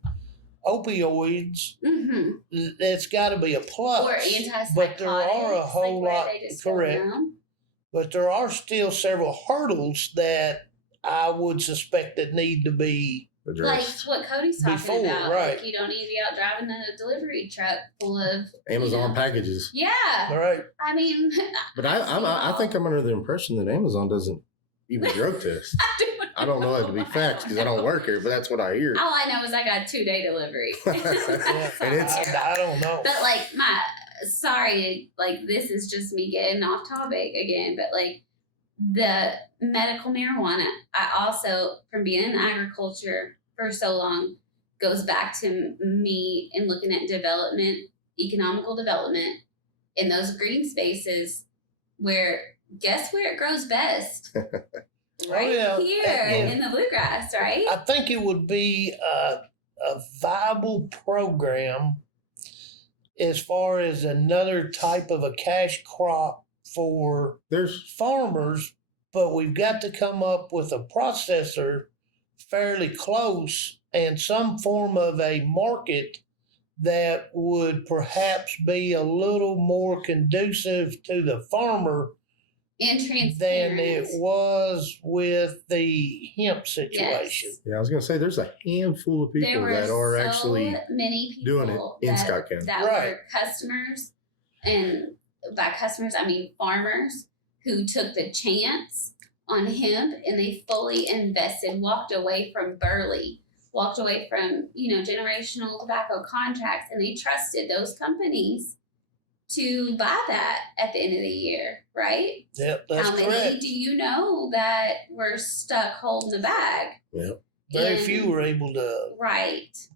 opioids. Mm-hmm. It's got to be a plus. Or antipsychotics. But there are a whole lot, correct. Know. But there are still several hurdles that I would suspect that need to be addressed. Like what Cody's talking about. Right. Like you don't need to be out driving a delivery truck full of Amazon packages. Yeah. Right. I mean. But I think I'm under the impression that Amazon doesn't even drug test. I don't know that to be facts because I don't work here, but that's what I hear. All I know is I got 2-day delivery. And I don't know. But like this is just me getting off topic again, but like the medical marijuana, I also, from being in agriculture for so long, goes back to me and looking at economical development in those green spaces guess where it grows best? Right here in the bluegrass, right? I think it would be a viable program as far as another type of a cash crop for farmers, but we've got to come up with a processor fairly close and some form of a market that would perhaps be a little more conducive to the farmer and transparent than it was with the hemp situation. Yes. Yeah, I was going to say there's a handful of people that are actually many doing it in Scott County. That were customers, and by customers I mean farmers who took the chance on hemp and they fully invested, walked away from burley, walked away from generational tobacco contracts, and they trusted those companies to buy that at the end of the year, right? Yep, that's correct. How many do you know that were stuck holding the bag? Yep. Very few were able to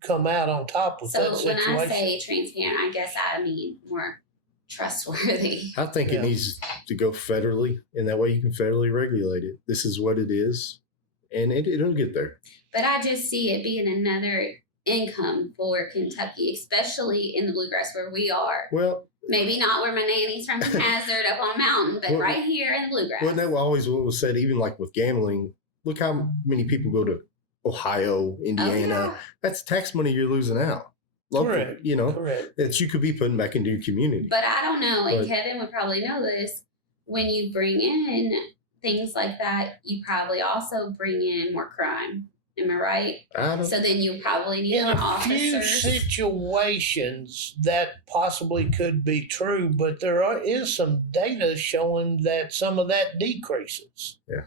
come out on top of that situation. So when I say transparent, I guess I mean more trustworthy. I think it needs to go federally, and that way you can federally regulate it. This is what it is, and it'll get there. But I just see it being another income for Kentucky, especially in the bluegrass where we are. Well, maybe not where my nanny's from the Hazard up on a mountain, but right here in the bluegrass. Well, that always what was said, even like with gambling. Look how many people go to Ohio, Indiana. Oh, yeah. That's tax money you're losing out. Local, correct. Correct. That you could be putting back into your community. But I don't know, and Kevin would probably know this, when you bring in things like that, you probably also bring in more crime. Am I right? So then you probably need more officers. In a few situations, that possibly could be true, but is some data showing that some of that decreases. Yeah.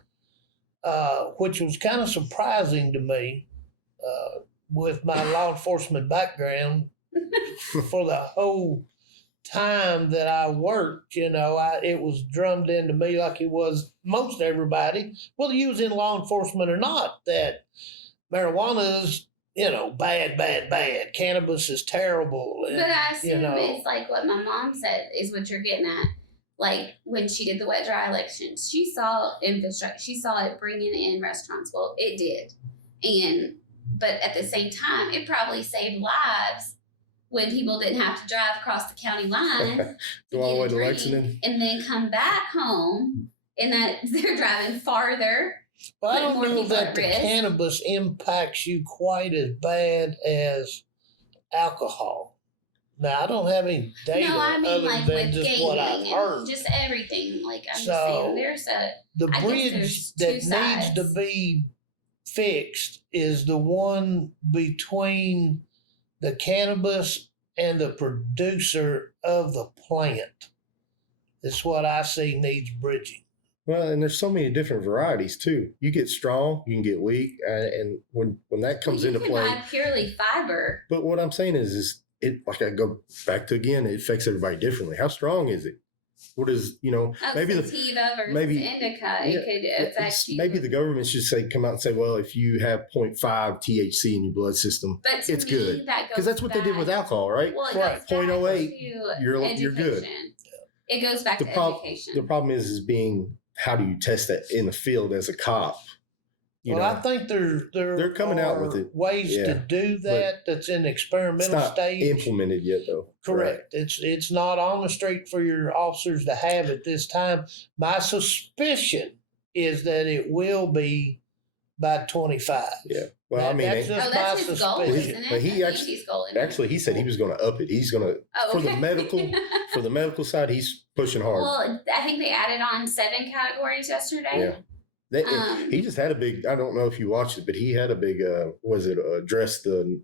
Which was kind of surprising to me with my law enforcement background for the whole time that I worked. It was drummed into me like it was most everybody, whether you was in law enforcement or not, that marijuana is, bad, bad, bad. Cannabis is terrible. But I assume it's like what my mom said is what you're getting at. Like when she did the wet dry elections, she saw infrastructure. She saw it bringing in restaurants. Well, it did, but at the same time, it probably saved lives when people didn't have to drive across the county line all the way to Lexington and then come back home, and that they're driving farther. Well, I don't know that the cannabis impacts you quite as bad as alcohol. Now, I don't have any data other like than just what I've heard. Just everything. Like I'm just saying, the bridge that needs to be fixed is the one between the cannabis and the producer of the plant. That's what I see needs bridging. Well, and there's so many different varieties too. You get strong, you can get weak, and when that comes into play, buy purely fiber. But what I'm saying is it, like I go back to again, it affects everybody differently. How strong is it? What is maybe sativa versus indica? It could affect you. Maybe the government should come out and say, well, if you have 0.5 THC in your blood system, it's good, because that's what they did with alcohol, right? Well, right, 0.08, you're good. It goes back to education. The problem is being, how do you test that in the field as a cop? I think they're coming out with it. Ways to do that that's in experimental stage. Implemented yet, though. Correct. Right. It's not on the street for your officers to have at this time. My suspicion is that it will be by 25. Yeah. Well, that's my suspicion. Goal, isn't it? But he said he was going to up it. He's going to for the medical side. He's pushing hard. Well, I think they added on 7 categories yesterday. Yeah. He just had a big, I don't know if you watched it, but he had a big, address the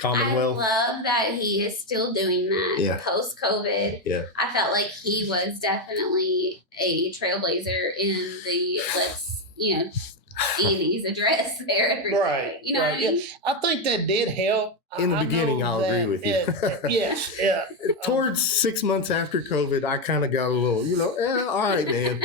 Commonwealth. I love that he is still doing that post-COVID. Yeah. I felt like he was definitely a trailblazer in the Andy's address there every day. Right. You know what I mean? Yeah. I think that did help. In the beginning, I'll agree with you. Yes. Yeah. Towards 6 months after COVID, I kind of got a little, all right, man.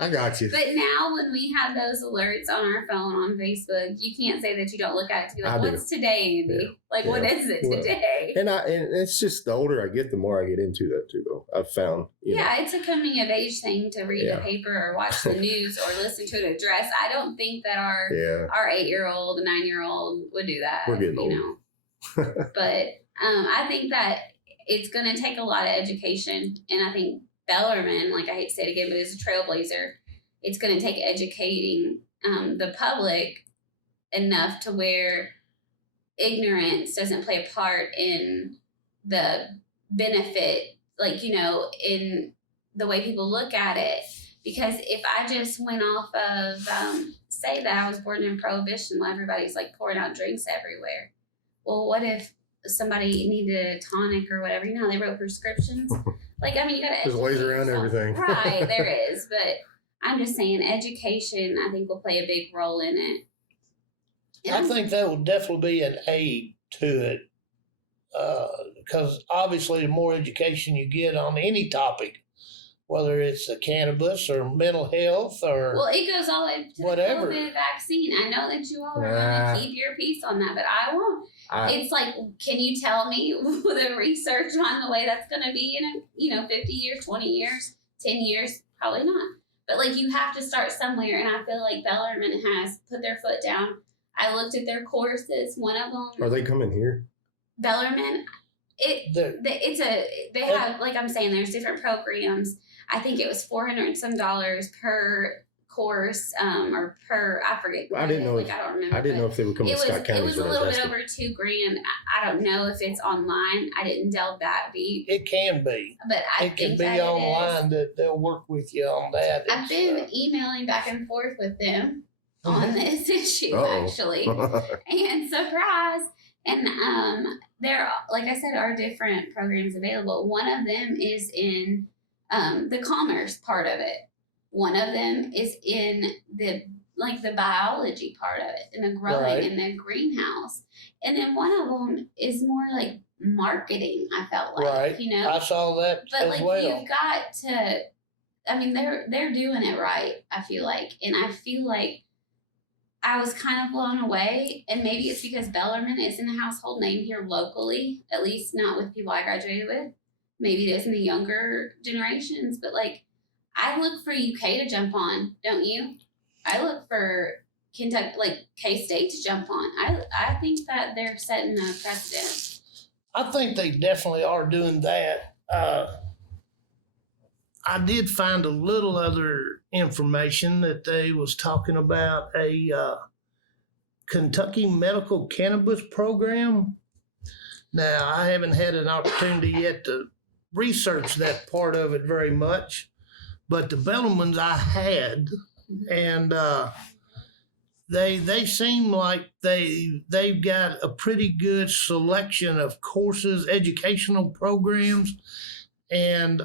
I got you. But now when we have those alerts on our phone on Facebook, you can't say that you don't look at it to be like, what's today, Andy? Yeah. Like, what is it today? And it's just the older I get, the more I get into that too, though. I've found. It's a coming of age thing to read the paper or watch the news or listen to an address. I don't think that our 8-year-old, 9-year-old would do that. We're getting old. But I think that it's going to take a lot of education, and I think Bellarmine, like I hate to say it again, but is a trailblazer. It's going to take educating the public enough to where ignorance doesn't play a part in the benefit, in the way people look at it. Because if I just went off of, say that I was born in Prohibition, well, everybody's like pouring out drinks everywhere. Well, what if somebody needed a tonic or whatever? You know how they wrote prescriptions? You got to there's ways around everything. Right, there is. But I'm just saying education, I think, will play a big role in it. I think that will definitely be an aid to it. Because obviously the more education you get on any topic, whether it's the cannabis or mental health or it goes all the way to whatever. The COVID vaccine. I know that you all are going to keep your piece on that, but I won't. It's like, can you tell me the research on the way that's going to be in 50 years, 20 years, 10 years? Probably not. But you have to start somewhere, and I feel like Bellarmine has put their foot down. I looked at their courses. One of them. Are they coming here? Bellarmine. They have, like I'm saying, there's different programs. I think it was $400 and some per course, or per, I forget. I didn't know. Like, I don't remember. I didn't know if they would come to Scott County. It was a little bit over $2,000. I don't know if it's online. I didn't delve that deep. It can be. But I It can think be that online that they'll work with you on that. I've been emailing back and forth with them on this issue, Uh-oh. actually. And surprise. And there, like I said, are different programs available. One of them is in the commerce part of it. One of them is in the biology part of it, and the growing in the greenhouse. And then one of them is more like marketing, I felt like, you know. I saw that but as like well. you've got to, I mean, they're doing it right, I feel like. And I feel like I was kind of blown away, and maybe it's because Bellarmine isn't a household name here locally, at least not with people I graduated with. Maybe it is in the younger generations, but like, I look for UK to jump on, don't you? I look for Kentucky, like K-State to jump on. I think that they're setting a precedent. I think they definitely are doing that. I did find a little other information that they was talking about a Kentucky medical cannabis program. Now, I haven't had an opportunity yet to research that part of it very much, but the Bellarmines I had, and they seem like they've got a pretty good selection of courses, educational programs, and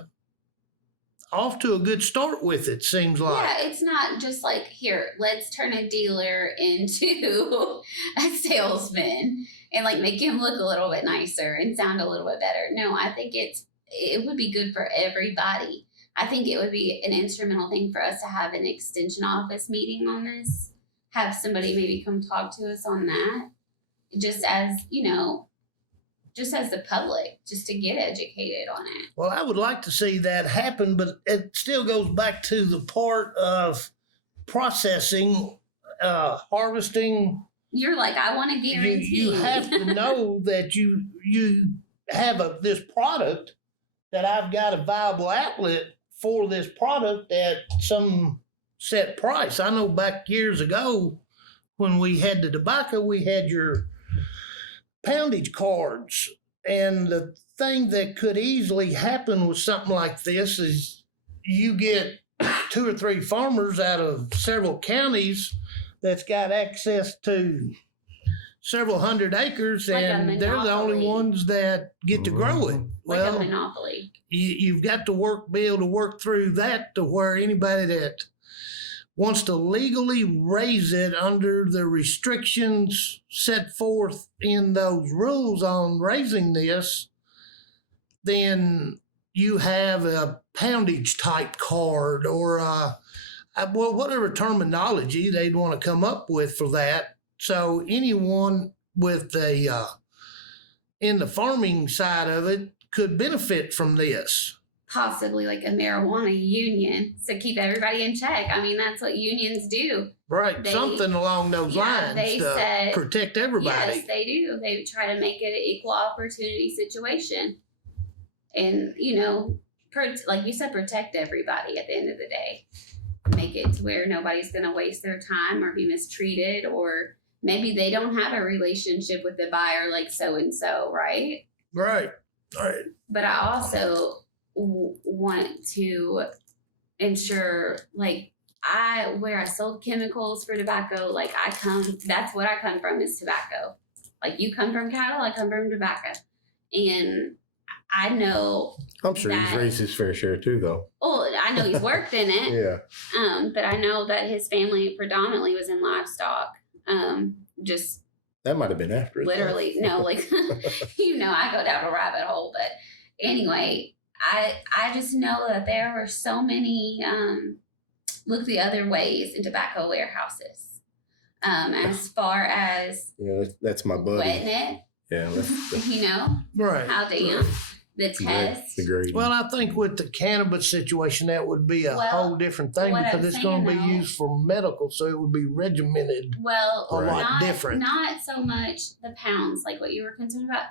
off to a good start with it, seems like. Yeah, it's not just like, here, let's turn a dealer into a salesman and like make him look a little bit nicer and sound a little bit better. No, I think it would be good for everybody. I think it would be an instrumental thing for us to have an extension office meeting on this, have somebody maybe come talk to us on that, just as, you know, just as the public, just to get educated on it. Well, I would like to see that happen, but it still goes back to the part of processing, harvesting. You're like, I want to guarantee. You have to know that you have this product, that I've got a viable outlet for this product at some set price. I know back years ago when we had the tobacco, we had your poundage cards. And the thing that could easily happen with something like this is you get 2 or 3 farmers out of several counties that's got access to several hundred acres, Like and they're the only ones that get to grow it. Like Well, a monopoly. you've got to be able to work through that to where anybody that wants to legally raise it under the restrictions set forth in those rules on raising this, then you have a poundage type card or well, whatever terminology they'd want to come up with for that. So anyone with in the farming side of it could benefit from this. Possibly like a marijuana union to keep everybody in check. I mean, that's what unions do. Right, something along those lines to protect everybody. Yes, they do. They try to make it an equal opportunity situation. And, you know, like you said, protect everybody at the end of the day. Make it to where nobody's going to waste their time or be mistreated, or maybe they don't have a relationship with the buyer like so-and-so, right? Right. But I also want to ensure, like, where I sold chemicals for tobacco, like that's what I come from, is tobacco. Like, you come from cattle, I come from tobacco. And I know I'm sure he's raised his fair share too, though. Oh, I know he's worked in it. Yeah. But I know that his family predominantly was in livestock. Just that might have been after it. Literally, no, like, you know, I go down a rabbit hole. But anyway, I just know that there were so many look the other ways in tobacco warehouses. As far as that's my buddy. Wetting it. Yeah, that's you know, right. How damn the test. The grading. Well, I think with the cannabis situation, that would be a whole different thing because it's going to be used for medical, so it would be regimented. Well, a lot different. Not so much the pounds, like what you were concerned about.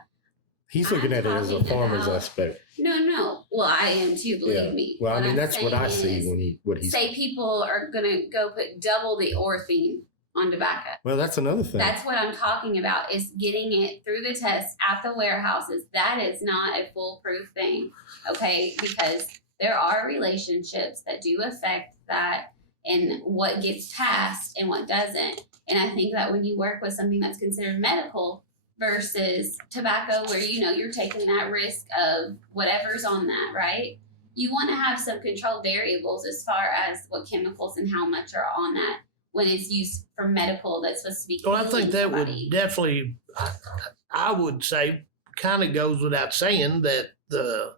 He's looking I'm at it as a talking farmer's about- aspect. No. Well, I am too, believe me. Well, I What mean, I'm that's what I saying see is, when he's. say people are going to go put double the orphine on tobacco. Well, that's another thing. That's what I'm talking about, is getting it through the test at the warehouses. That is not a foolproof thing, okay? Because there are relationships that do affect that and what gets passed and what doesn't. And I think that when you work with something that's considered medical versus tobacco, where you're taking that risk of whatever's on that, right? You want to have some controlled variables as far as what chemicals and how much are on that when it's used for medical that's supposed to be Well, I healing think that somebody. would definitely, I would say, kind of goes without saying that the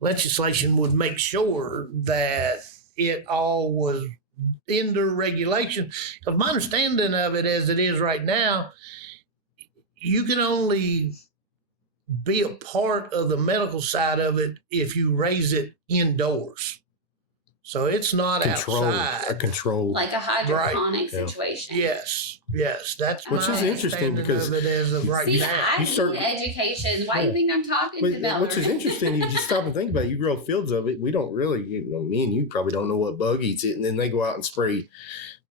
legislation would make sure that it all was in the regulation. Because my understanding of it as it is right now, you can only be a part of the medical side of it if you raise it indoors. So it's not a outside. control. Like a hydroponic Yeah. situation. Yes, that's Which my is interesting understanding because- of it as of right See, now. I You start- need education. Why do you Yeah. think I'm talking about Which is interesting. You just stop and think about it. You grow fields of it. We don't really, me and you probably don't know what bug eats it. And then they go out and spray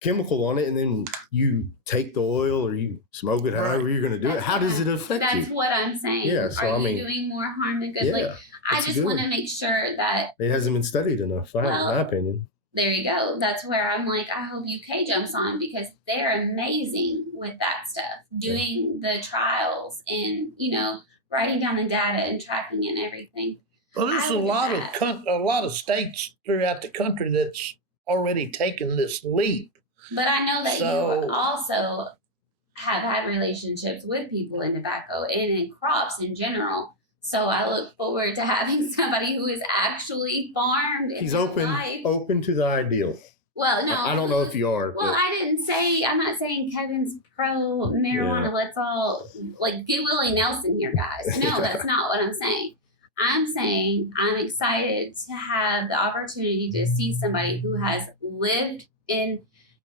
chemical on it. And then you take the oil or you smoke it, however Right. you're going to do it. That's How does it what- affect That's you? what I'm saying. Yeah, so Are I you mean- doing more harm than good? Yeah, Like, I it's just good. want to make sure that It hasn't been studied enough, in Well, my opinion. there you go. That's where I'm like, I hope UK jumps on, because they're amazing with that stuff, doing the trials and, writing down the data and tracking it and everything. Well, there's I a look lot at of a lot of states throughout the country that's already taken this leap. But I know that So- you also have had relationships with people in tobacco and in crops in general. So I look forward to having somebody who is actually farmed in He's real open life. to the ideal. Well, no, I don't know if you are. Well, but I'm not saying Kevin's pro marijuana. Yeah. Let's all get Willie Nelson here, guys. No, that's not what I'm saying. I'm saying I'm excited to have the opportunity to see somebody who has lived in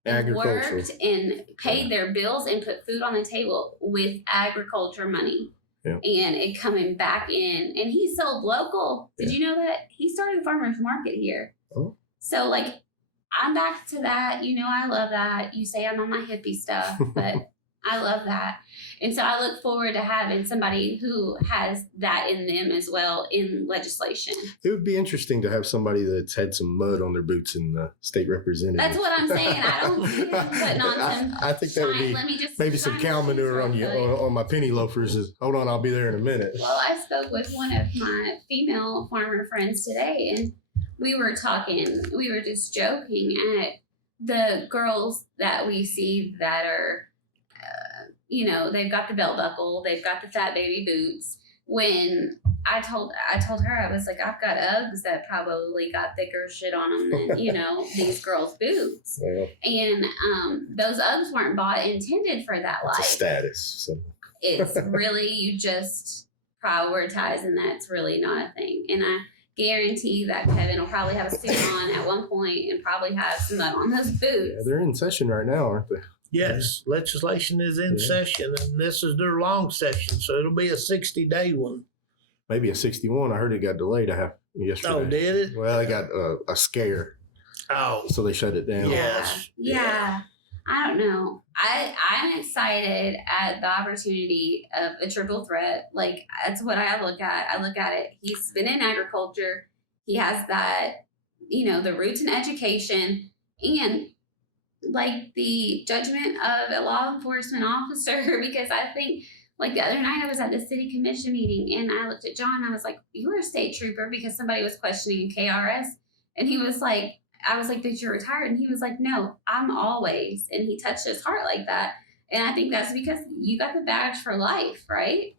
and Agriculture. worked and paid their bills and put food on the table with agriculture money. Yeah. And it coming back in. And he sold local. Did you know that? He started a farmer's market here. Oh. So, I'm back to that. I love that. You say I'm on my hippie stuff, but I love that. And so I look forward to having somebody who has that in them as well in legislation. It would be interesting to have somebody that's had some mud on their boots in the state representative. That's what I'm saying. I don't see him putting on some I think that would shine. be Let me just maybe some shine cow my shoes manure real on you quick. on my penny loafers. Hold on, I'll be there in a minute. Well, I spoke with one of my female farmer friends today, and we were talking, we were just joking at the girls that we see that are, they've got the belt buckle, they've got the fat baby boots. When I told her, I was like, I've got Uggs that probably got thicker shit on them than, these girls' boots. Well, And those Uggs weren't bought intended for that it's a life. status. So. It's really, you just prioritize, and that's really not a thing. And I guarantee that Kevin will probably have a suit on at one point and probably have some mud on those Yeah, boots. they're in session right now, aren't they? Yes, legislation is in Yeah. session, and this is their long session, so it'll be a 60-day one. Maybe a 61. I heard it got delayed yesterday. Oh, did it? Well, they got a scare, Oh, so they shut it down. Yes. Yeah. I don't know. I'm excited at the opportunity of a triple threat. That's what I look at. I look at it. He's been in agriculture. He has that, the roots in education and the judgment of a law enforcement officer. Because I think the other night I was at the city commission meeting and I looked at John and I was like, you were a state trooper, because somebody was questioning KRS. And he was like, I was like, did you retire? And he was like, no, I'm always. And he touched his heart like that. And I think that's because you got the badge for life, right?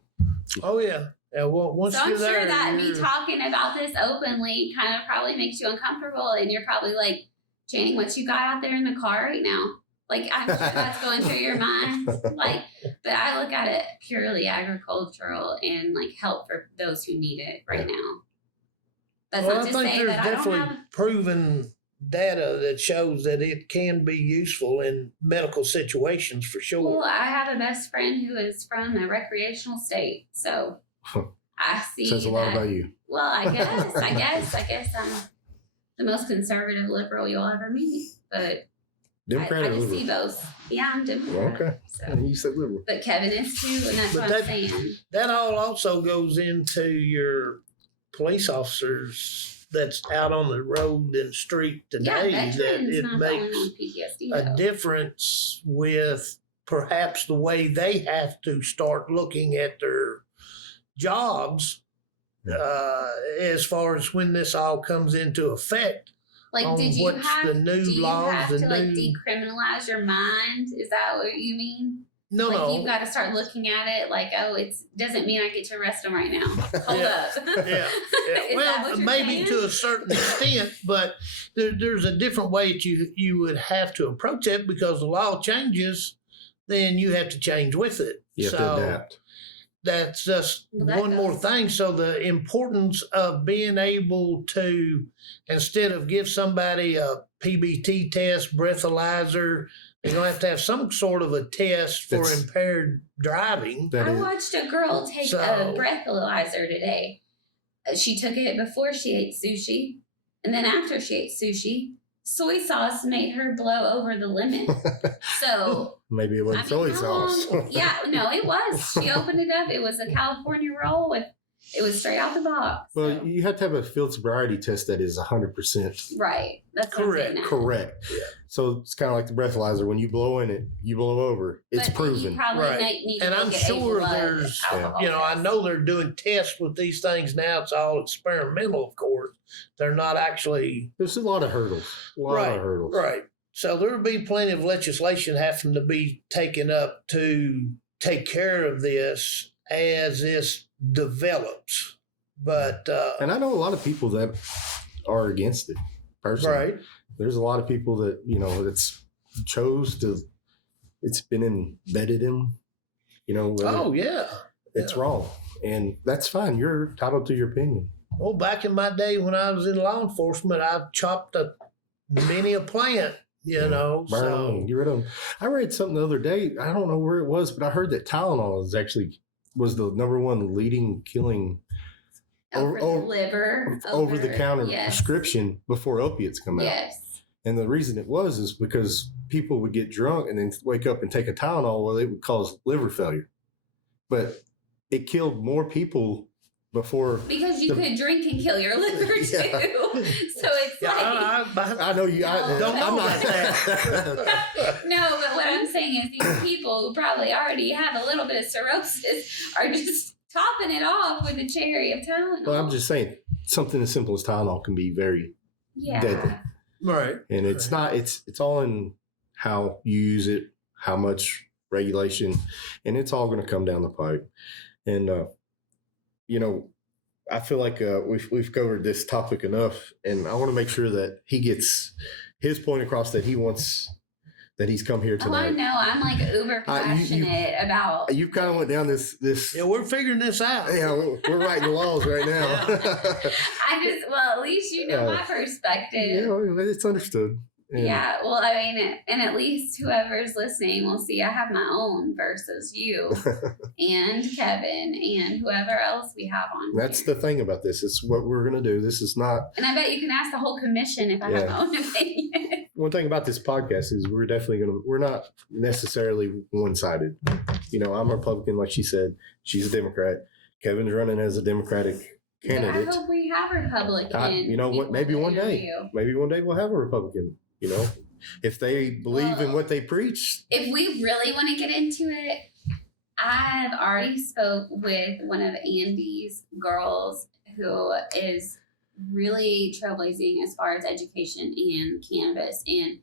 oh yeah. Yeah. Well, once So I'm you're sure there, that me you're- talking about this openly kind of probably makes you uncomfortable. And you're probably like, Channing, what you got out there in the car right now? I'm sure that's going through your mind. But I look at it purely agricultural and help for those who need it right now. That's well, not I to think say there's that I don't definitely have proven data that shows that it can be useful in medical situations for sure. Well, I have a best friend who is from a recreational state, so I see. Says a lot about you. Well, I guess I'm the most conservative liberal you'll ever meet. But Democrat I or just liberal? see both. Yeah, I'm Democrat. Okay. So. You said liberal. But Kevin is too, and that's But what I'm saying. That all also goes into your police officers that's out on the road and street Yeah, today, veterans that it not the only makes one with PTSD. a though. difference with perhaps the way they have to start looking at their jobs as far as when this all comes into effect. Like, on did you what's have, the new do you laws, have the to like new- decriminalize your mind? Is that what you mean? No, like no. you've got to start looking at it like, oh, it doesn't mean I get to arrest them right now. Hold Yeah. up. Yeah, yeah. Is that Well, what you're maybe saying? to a certain extent, but there's a different way that you would have to approach it, because the law changes, then you have to change with it. You have to adapt. That's just Well, that one more goes- thing. So the importance of being able to, instead of give somebody a PBT test, breathalyzer, they're going to have some sort of a test for That's- impaired driving. That I is, watched a girl take So- a breathalyzer today. She took it before she ate sushi, and then after she ate sushi, soy sauce made her blow over the limit. So, maybe it I wasn't mean, soy how sauce. long? Yeah, no, it was. She opened it up. It was a California roll with. It was straight out the box. Well, so. you have to have a field sobriety test that is 100% Right. That's what I'm Correct, saying now. correct. Yeah. So it's kind of like the breathalyzer. When you blow in it, you blow over. It's But proven. You probably Right. need And to I'm get sure a blood there's, alcohol I test. know they're doing tests with these things now. It's all experimental, of course. They're not actually There's a lot of hurdles. A lot right, of hurdles. right. So there'll be plenty of legislation having to be taken up to take care of this as this develops. But And I know a lot of people that are against it. Personally, right, there's a lot of people that that's chose to. It's been embedded in. whether oh yeah. it's yeah. wrong, and that's fine. You're entitled to your opinion. Well, back in my day when I was in law enforcement, I chopped many a plant. Burn them, So get rid of them. I read something the other day. I don't know where it was, but I heard that Tylenol was the number one leading killing Over the liver. over the counter yes. prescription before opiates come out. Yes. And the reason it was is because people would get drunk and then wake up and take a Tylenol, well, it would cause liver failure. But it killed more people before. Because you could drink and kill your liver too. Yeah. So it's yeah, like. I know you. I No. Don't know I'm about that. No, but what I'm saying is these people who probably already have a little bit of cirrhosis are just topping it off with a cherry of Tylenol. Well, I'm just saying something as simple as Tylenol can be very yeah. deadly. right. And it's not. It's all in how you use it, how much regulation, and it's all going to come down the pipe. And I feel like we've covered this topic enough, and I want to make sure that he gets his point across that he wants that he's come here Oh, I tonight. know. I'm like uber passionate about. You kind of went down this. Yeah, we're figuring this out. Yeah, we're writing the laws right now. At least you know my perspective. It's understood. And Yeah, well, I mean, and at least whoever's listening will see I have my own versus you and Kevin and whoever else we have on. That's here. the thing about this. It's what we're going to do. This is not. And I bet you can ask the whole commission if I have my own opinion. One thing about this podcast is we're not necessarily one-sided. I'm a Republican, like she said. She's a Democrat. Kevin's running as a Democratic candidate. But I hope we have Republican. You know what? people Maybe to one day. interview. Maybe one day we'll have a Republican. If they believe in what they preach. If we really want to get into it, I've already spoke with one of Andy's girls who is really trailblazing as far as education and cannabis, and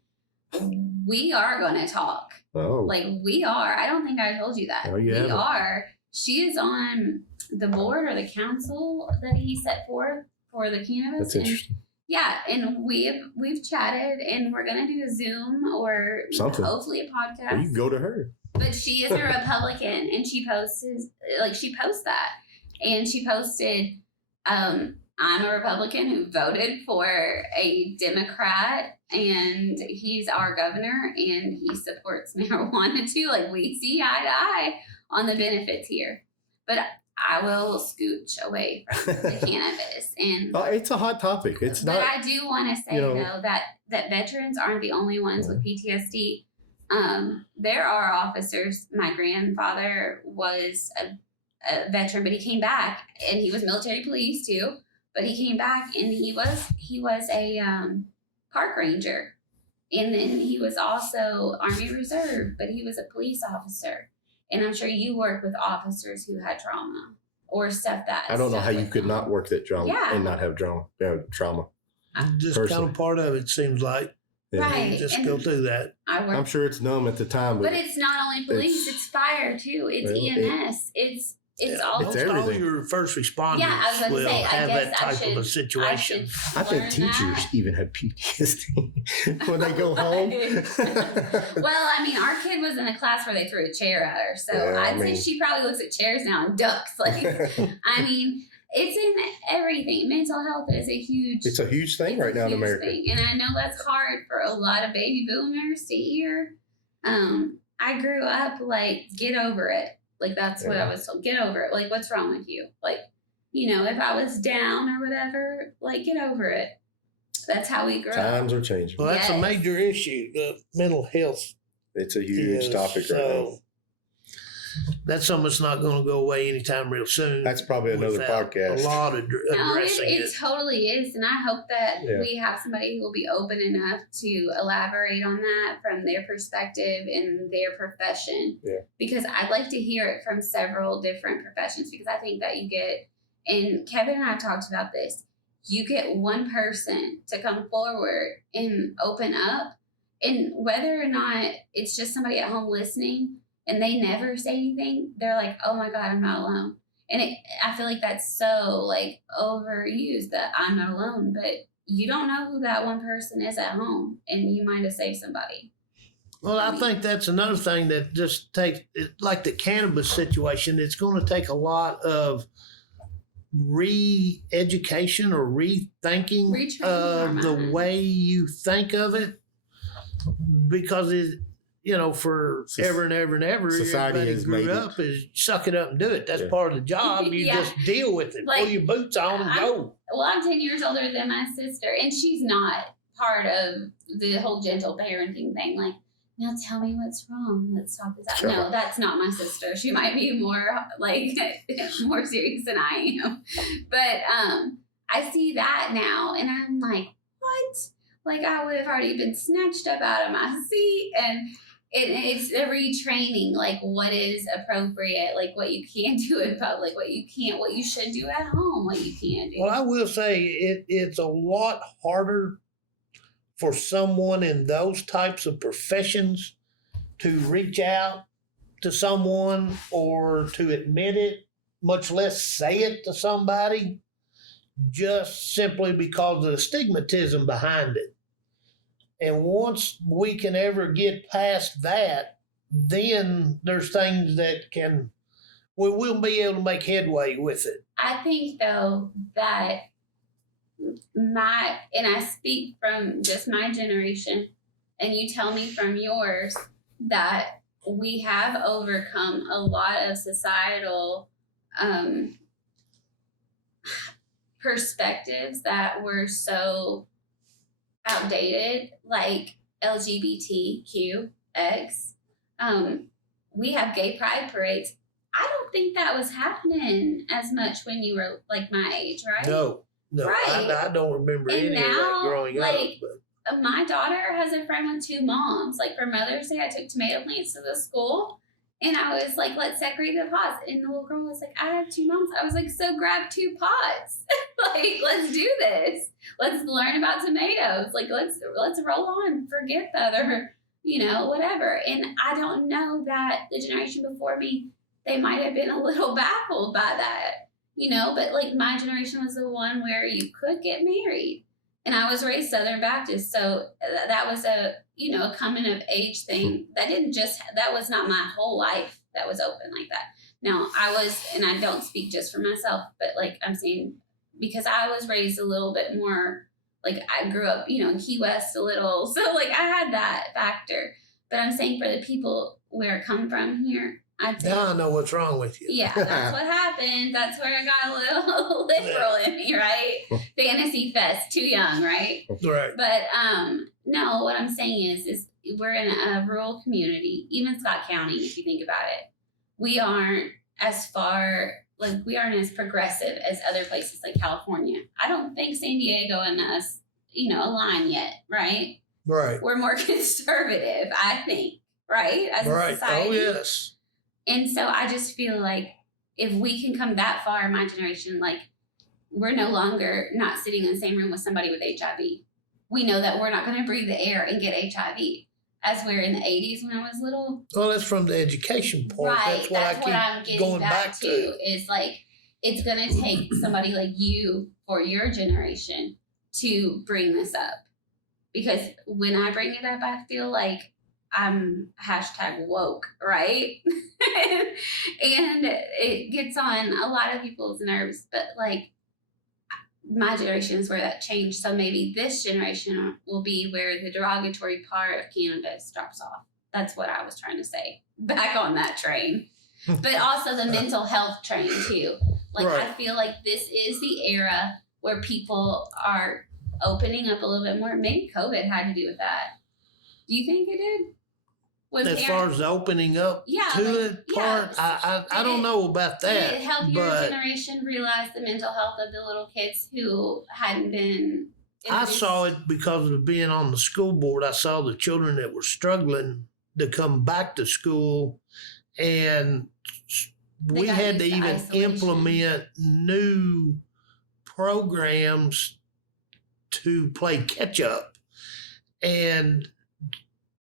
we are going to talk. Oh, Like we are. I don't think I told you that. Oh, you we haven't. are. She is on the board or the council that he set forth for the cannabis. that's and interesting. yeah, and we've chatted, and we're gonna do a Zoom or Something. hopefully a podcast. Well, you can go to her. But she is a Republican, and she posts that, and she posted, I'm a Republican who voted for a Democrat, and he's our governor, and he supports marijuana too. Like we see eye to eye on the benefits here, but I will scooch away from the cannabis. And It's a hot topic. It's but not. I do want to say though that veterans aren't the only ones with PTSD. There are officers. My grandfather was a veteran, but he came back, and he was military police too. But he came back, and he was a park ranger, and then he was also Army Reserve, but he was a police officer. And I'm sure you work with officers who had trauma or stuff that. I don't know how you could not work that trauma and not have trauma. Just Personally. kind of part of it seems like. Yeah. Right. You just And go through that. I'm sure it's numb at the time, but it's not only police; it's fire too. It's EMS. It's all. Most all everything. your first responders Yeah, I was gonna will say, I have guess that type of a situation. I think learn teachers that. even have PTSD when they go home. Well, I mean, our kid was in a class where they threw a chair at her, so Yeah, I'd say she probably looks at chairs now and ducks. Like, I mean, it's in everything. Mental health is a huge. It's a huge thing right now in America. Thing. And I know that's hard for a lot of baby boomers to hear. I grew up like, get over it. Like, that's what I was told. Get over it. Like, what's wrong with you? Like, you know, if I was down or whatever, like, get over it. That's how we grew up. Times are changing. Well, that's a Yes. major issue. The mental health It's a huge topic right now. That's something that's not going to go away anytime real soon. That's probably another without podcast. A lot of No, addressing it totally is. And I hope that Yeah. we have somebody who will be open enough to elaborate on that from their perspective and their profession. Yeah. Because I'd like to hear it from several different professions, because I think that you get, and Kevin and I talked about this, you get one person to come forward and open up, and whether or not it's just somebody at home listening and they never say anything, they're like, oh my God, I'm not alone. And I feel like that's so like overused, that I'm not alone, but you don't know who that one person is at home, and you might have saved somebody. Well, I think that's another thing that just takes, like the cannabis situation, it's going to take a lot of re-education or rethinking Retraining our of the mind. way you think of it, because it, you know, for ever and ever and ever, Society everybody has grew made it. up is suck it up and do it. That's Yeah. part of the job. You Yeah. just deal with it. Like, Pull your boots on and go. Well, I'm 10 years older than my sister, and she's not part of the whole gentle parenting thing. Like, now tell me what's wrong. Let's talk this out. Sure. No, that's not my sister. She might be more like more serious than I am. But I see that now, and I'm like, what? Like, I would have already been snatched up out of my seat, and it's a retraining, like what is appropriate, like what you can do in public, what you can't, what you should do at home, what you can't do. Well, I will say it's a lot harder for someone in those types of professions to reach out to someone or to admit it, much less say it to somebody, just simply because of the stigmatism behind it. And once we can ever get past that, then there's things that we will be able to make headway with it. I think though that and I speak from just my generation, and you tell me from yours, that we have overcome a lot of societal perspectives that were so outdated, like LGBTQX. We have gay pride parades. I don't think that was happening as much when you were like my age, right? No, Right. I don't remember And any of that now, growing like, up. But My daughter has a friend with 2 moms. Like, for Mother's Day, I took tomato plants to the school, and I was like, let's decorate the pots. And the little girl was like, I have 2 moms. I was like, so grab 2 pots. Like, let's do this. Let's learn about tomatoes. Like, let's roll on. Forget the other, whatever. And I don't know that the generation before me, they might have been a little baffled by that, but like my generation was the one where you could get married. And I was raised Southern Baptist, so that was a coming of age thing. That was not my whole life that was open like that. Now, and I don't speak just for myself, but like I'm saying, because I was raised a little bit more, like I grew up, in Key West a little. So like I had that factor. But I'm saying for the people where I come from here, I think. Now I know what's wrong with you. Yeah, that's what happened. That's where I got a little liberal in me, right? Fantasy Fest, too young, right? Right. But no, what I'm saying is we're in a rural community, even Scott County, if you think about it. We aren't as progressive as other places like California. I don't think San Diego and us, align yet, right? Right. We're more conservative, I think, right? As a Right. society. Oh, yes. And so I just feel like if we can come that far in my generation, like we're no longer not sitting in the same room with somebody with HIV. We know that we're not going to breathe the air and get HIV. As we're in the 80s when I was little. Well, that's from the education part. Right. That's what I'm getting going back to. Is like, it's going to take somebody like you for your generation to bring this up. Because when I bring it up, I feel like I'm #woke, right? And it gets on a lot of people's nerves, but like my generation is where that changed. So maybe this generation will be where the derogatory part of cannabis drops off. That's what I was trying to say. Back on that train. But also the mental health train too. Like Right. I feel like this is the era where people are opening up a little bit more. Maybe COVID had to do with that. Do you think it did? As far as the opening up to it part, I don't know about that. Did it help your generation realize the mental health of the little kids who hadn't been I introduced? saw it because of being on the school board. I saw the children that were struggling to come back to school, and we had to even implement new programs to play catch up. And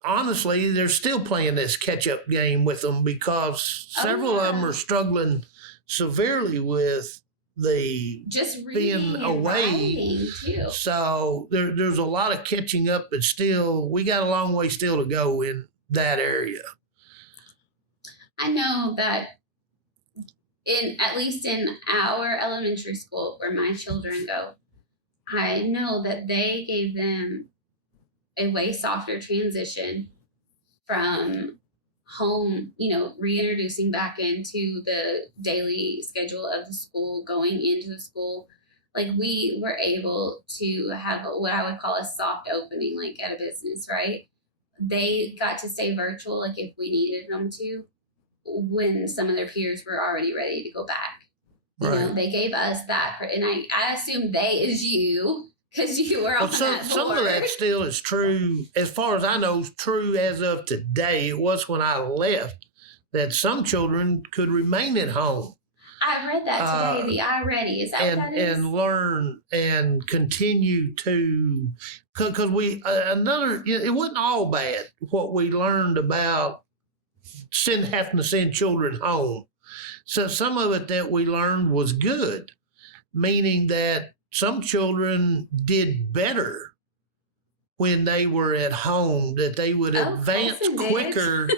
honestly, they're still playing this catch-up game with them because several of them are struggling severely with the just being away. Too. So there's a lot of catching up, but still, we got a long way still to go in that area. I know that at least in our elementary school where my children go, I know that they gave them a way softer transition from home, reintroducing back into the daily schedule of the school, going into the school. Like we were able to have what I would call a soft opening, like at a business, right? They got to stay virtual, like if we needed them to, when some of their peers were already ready to go back. Right. They gave us that, and I assume they is you. Because you were on that board. Some of that still is true, as far as I know, is true as of today. It was when I left that some children could remain at home. I read that today, the iReady. Is that what that is? And learn and continue to, because it wasn't all bad what we learned about having to send children home. So some of it that we learned was good, meaning that some children did better when they were at home, that they would advance quicker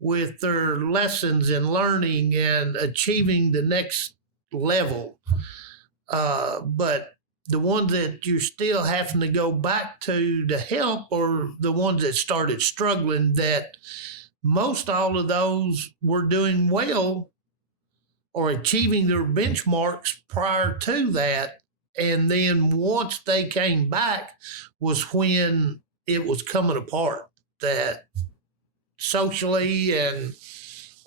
with their lessons and learning and achieving the next level. But the ones that you're still having to go back to help are the ones that started struggling, that most all of those were doing well or achieving their benchmarks prior to that. And then once they came back was when it was coming apart, that socially and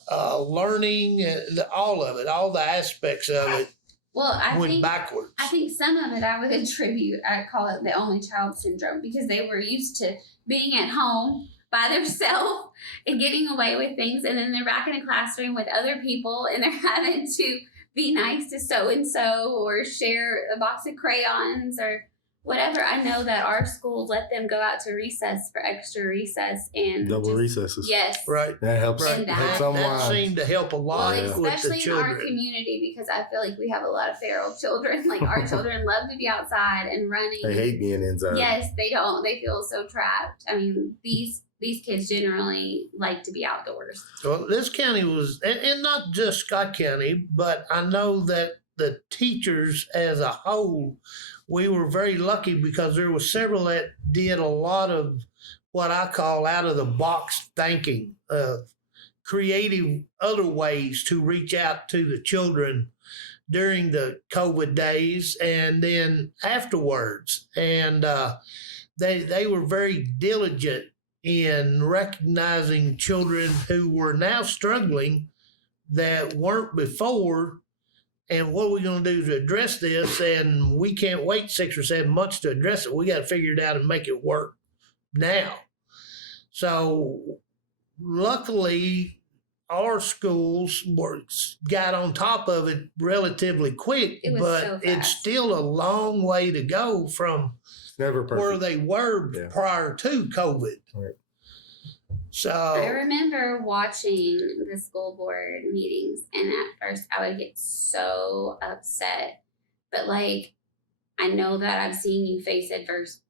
learning, all of it, all the aspects of it went backwards. I think some of it I would attribute, I call it the only child syndrome, because they were used to being at home by themselves and getting away with things. And then they're back in a classroom with other people and they're having to be nice to so-and-so or share a box of crayons or whatever. I know that our schools let them go out to recess for extra recess and double recesses. Yes. Right. That helps. And that seemed to help a lot with the especially in children. our community, because I feel like we have a lot of feral children. Like our children love to be outside and running. They hate being inside. Yes, they don't. They feel so trapped. I mean, these kids generally like to be outdoors. Well, this county was, and not just Scott County, but I know that the teachers as a whole, we were very lucky because there were several that did a lot of what I call out of the box thinking, creative other ways to reach out to the children during the COVID days and then afterwards. And they were very diligent in recognizing children who were now struggling that weren't before. And what are we going to do to address this? And we can't wait 6 or 7 months to address it. We got to figure it out and make it work now. So luckily, our schools got on top of it relatively quick, but so it's fast. still a long way to go from Never perfect. where they were prior to COVID. Right. So I remember watching the school board meetings, and at first I would get so upset. But like, I know that I've seen you face adversity,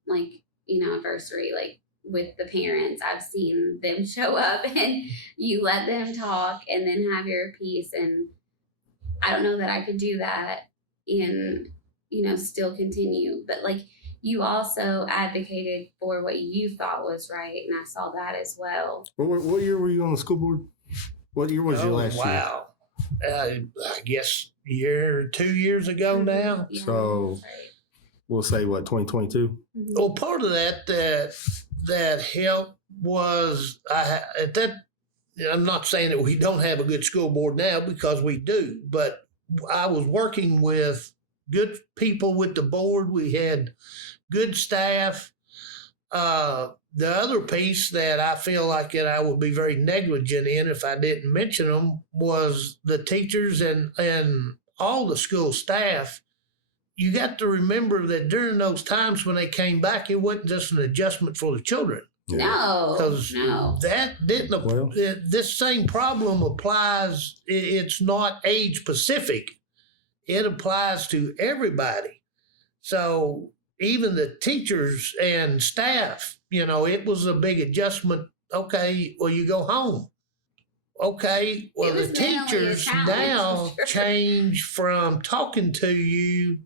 like with the parents. I've seen them show up, and you let them talk, and then have your piece. And I don't know that I could do that and still continue. But like, you also advocated for what you thought was right, and I saw that as well. What year were you on the school board? What year was your last year? Wow. I guess 2 years ago now. Yeah, So that's right. we'll say what, 2022? Mhm. Well, part of that help was I'm not saying that we don't have a good school board now, because we do, but I was working with good people with the board. We had good staff. The other piece that I feel like that I would be very negligent in if I didn't mention them was the teachers and all the school staff. You got to remember that during those times when they came back, it wasn't just an adjustment for the children. No, Because that didn't. Well- This same problem applies. It's not age specific. It applies to everybody. So even the teachers and staff, it was a big adjustment. Okay, well, you go home. Okay, well, It the was mentally a teachers challenge, now for sure. change from talking to you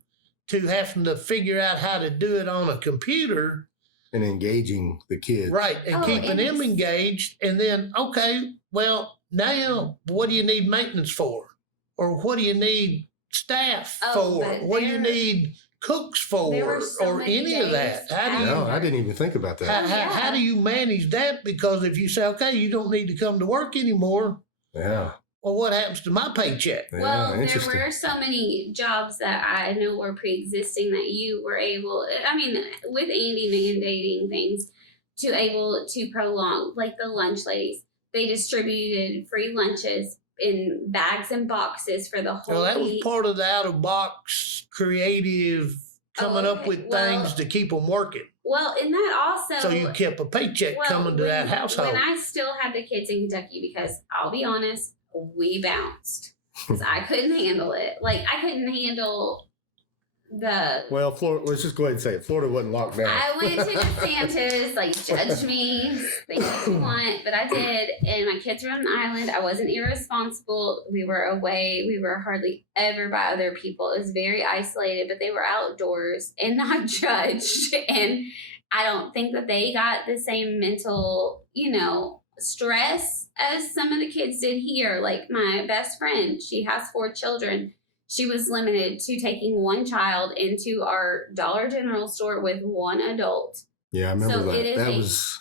to having to figure out how to do it on a computer. And engaging the kids. Right, and Oh, keeping and them it's- engaged. And then, okay, well, now what do you need maintenance for? Or what do you need staff Oh, for? but What do you there- need cooks there for? were so Or many any of that? days How do you No, I didn't even think about that. how do you manage that? Because if you say, okay, you don't need to come to work anymore, Yeah. well, what happens to my paycheck? Well, Yeah, there interesting. were so many jobs that I know were pre-existing that you were able, with Andy mandating things, to able to prolong, like the lunch ladies. They distributed free lunches in bags and boxes for the whole Well, that was week. part of the out of box creative coming up okay. with Well- things to keep them working. Well, and that also... So you kept a paycheck coming to that household. When I still had the kids in Kentucky, because I'll be honest, we bounced. Because I couldn't handle it. Like, I couldn't handle the... Well, Florida, let's just go ahead and say it. Florida wasn't locked down. I went to DeSantis, like, judge me, think what you want, but I did. And my kids were on an island. I wasn't irresponsible. We were away. We were hardly ever by other people. It was very isolated, but they were outdoors and not judged. And I don't think that they got the same mental, stress as some of the kids did here. Like my best friend, she has 4 children. She was limited to taking one child into our Dollar General store with one adult. Yeah, I remember So that.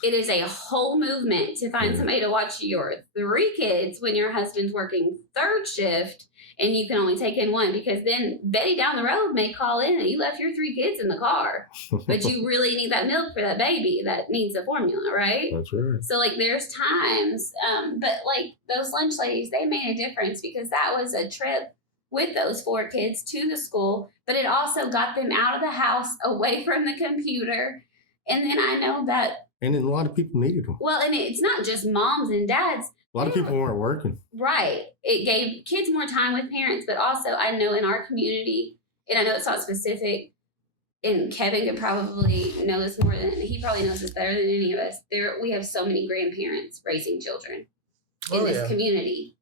it is a whole movement to find Yeah. somebody to watch your 3 kids when your husband's working 3rd shift and you can only take in one, because then Betty down the road may call in and you left your 3 kids in the car, but you really need that milk for that baby that needs the formula, right? That's right. So like there's times, but like those lunch ladies, they made a difference, because that was a trip with those 4 kids to the school, but it also got them out of the house, away from the computer. And then I know that, And then a lot of people needed them. well, and it's not just moms and dads, A lot of people weren't working. right? It gave kids more time with parents, but also I know in our community, and I know it's not specific, and Kevin could probably know this more than, he probably knows this better than any of us. We have so many grandparents raising children in Oh, this yeah. community.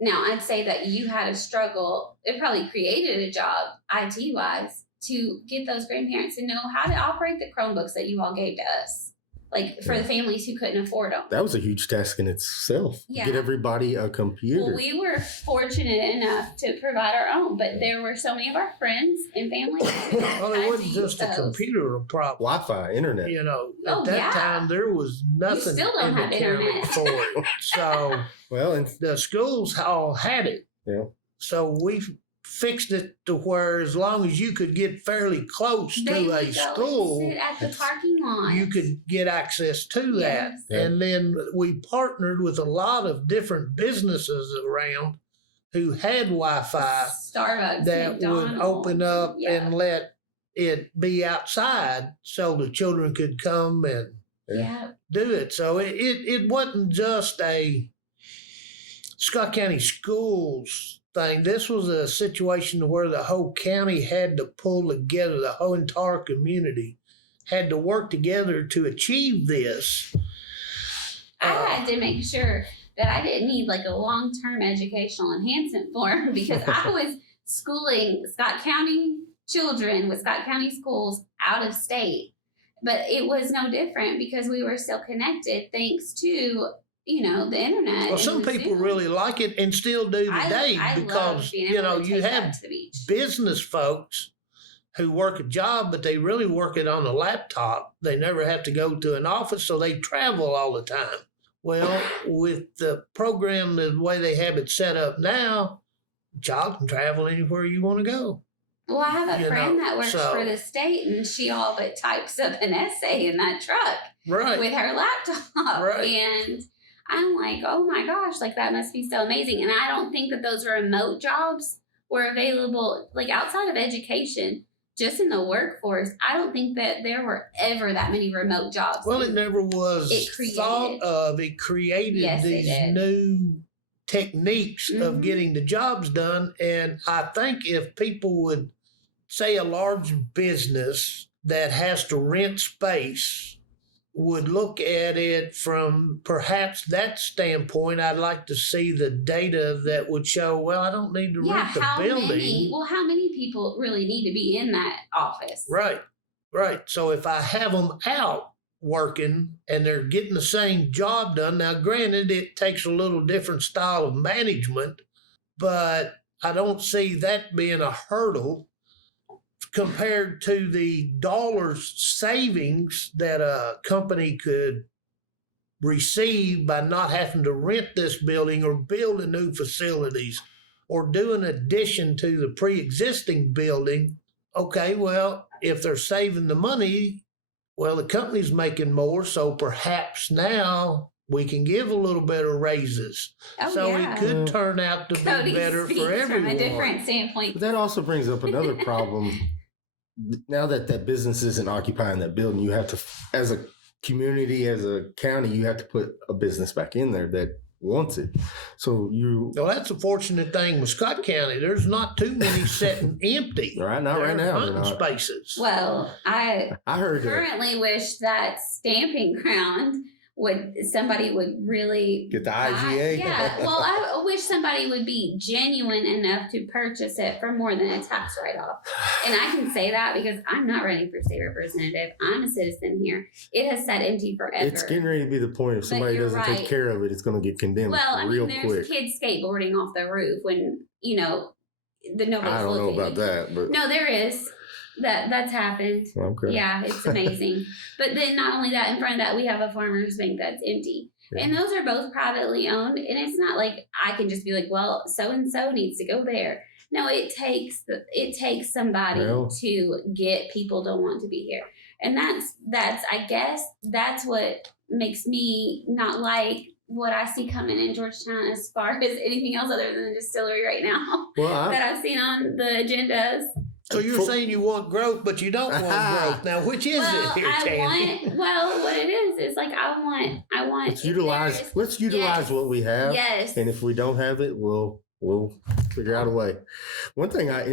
Now, I'd say that you had a struggle. It probably created a job, IT-wise, to get those grandparents to know how to operate the Chromebooks that you all gave to us. like for the families who couldn't afford them. That was a huge task in itself. Yeah. Get everybody a computer. Well, we were fortunate enough to provide our own, but there were so many of our friends and family. Well, it wasn't just a computer problem. Wi-Fi, internet. You know, at that time there was nothing still don't in the have county internet. for it. So Well, and the schools all had it. yeah. So we fixed it to where as long as you could get fairly close They to would a go school, and sit at the parking lot. you could get access to that. Yes. Yeah. And then we partnered with a lot of different businesses around who had Wi-Fi Starbucks, that would McDonald's. open up Yeah. and let it be outside so the children could come and Yeah. do it. So it wasn't just a Scott County Schools thing. This was a situation where the whole county had to pull together, the whole entire community had to work together to achieve this. I had to make sure that I didn't need like a long-term educational enhancement form because I was schooling Scott County children with Scott County schools out of state. But it was no different because we were still connected thanks to, you know, the internet. Well, some and the people Zoom. really like it and still do today I because, love being able to you take have that to the beach. business folks who work a job, but they really work it on a laptop. They never have to go to an office, so they travel all the time. Well, with the program, the way they have it set up now, a child can travel anywhere you want to go. Well, I have a You friend know, that works so- for the state, and she all but types up an essay in that truck Right. with her laptop. Right. And I'm like, oh my gosh, like that must be so amazing. And I don't think that those remote jobs were available, like outside of education, just in the workforce. I don't think that there were ever that many remote jobs. Well, it never was It created- thought of. It created Yes, it these did. new techniques of Mhm. getting the jobs done. And I think if people would say a large business that has to rent space would look at it from perhaps that standpoint, I'd like to see the data that would show, well, I don't need to yeah, rent the how building. how many people really need to be in that office? Right, right. So if I have them out working and they're getting the same job done, now granted, it takes a little different style of management, but I don't see that being a hurdle compared to the dollars savings that a company could receive by not having to rent this building or build a new facilities or do an addition to the pre-existing building. Okay, well, if they're saving the money, well, the company's making more, so perhaps now we can give a little bit of raises. Oh, So yeah. it could turn out to be Cody better speaks for everyone. from a different standpoint. But that also brings up another problem. Now that business isn't occupying that building, you have to, as a community, as a county, you have to put a business back in there that wants it. So you, Well, that's a fortunate thing with Scott County. There's not too many sitting empty. right? Not right There are now. they're hunting not. spaces. Well, I I heard that. currently wish that stamping ground somebody would really Get the buy- IGA. Yeah, well, I wish somebody would be genuine enough to purchase it for more than a tax write-off. And I can say that because I'm not running for state representative. I'm a citizen here. It has sat empty forever. It's getting ready to be the point if somebody you're doesn't right. take care of it, it's going to get condemned Well, I real mean, quick. there's kids skateboarding off the roof when, you know, nobody's I don't know looking. about that, but No, there is. That's happened. okay. Yeah, it's amazing. But then not only that, in front of that, we have a farmer's bank that's empty. Yeah. And those are both privately owned. And it's not like I can just be like, well, so-and-so needs to go there. No, it takes somebody Well. to get people to want to be here. And that's I guess that's what makes me not like what I see coming in Georgetown as far as anything else other than the distillery right now Well, that I've seen on the agendas. So you're saying you want growth, but you don't want growth. Now, which is it here, Tammy? What it is like I want. let's utilize Yes. what we have. Yes. And if we don't have it, we'll figure out a way. One thing I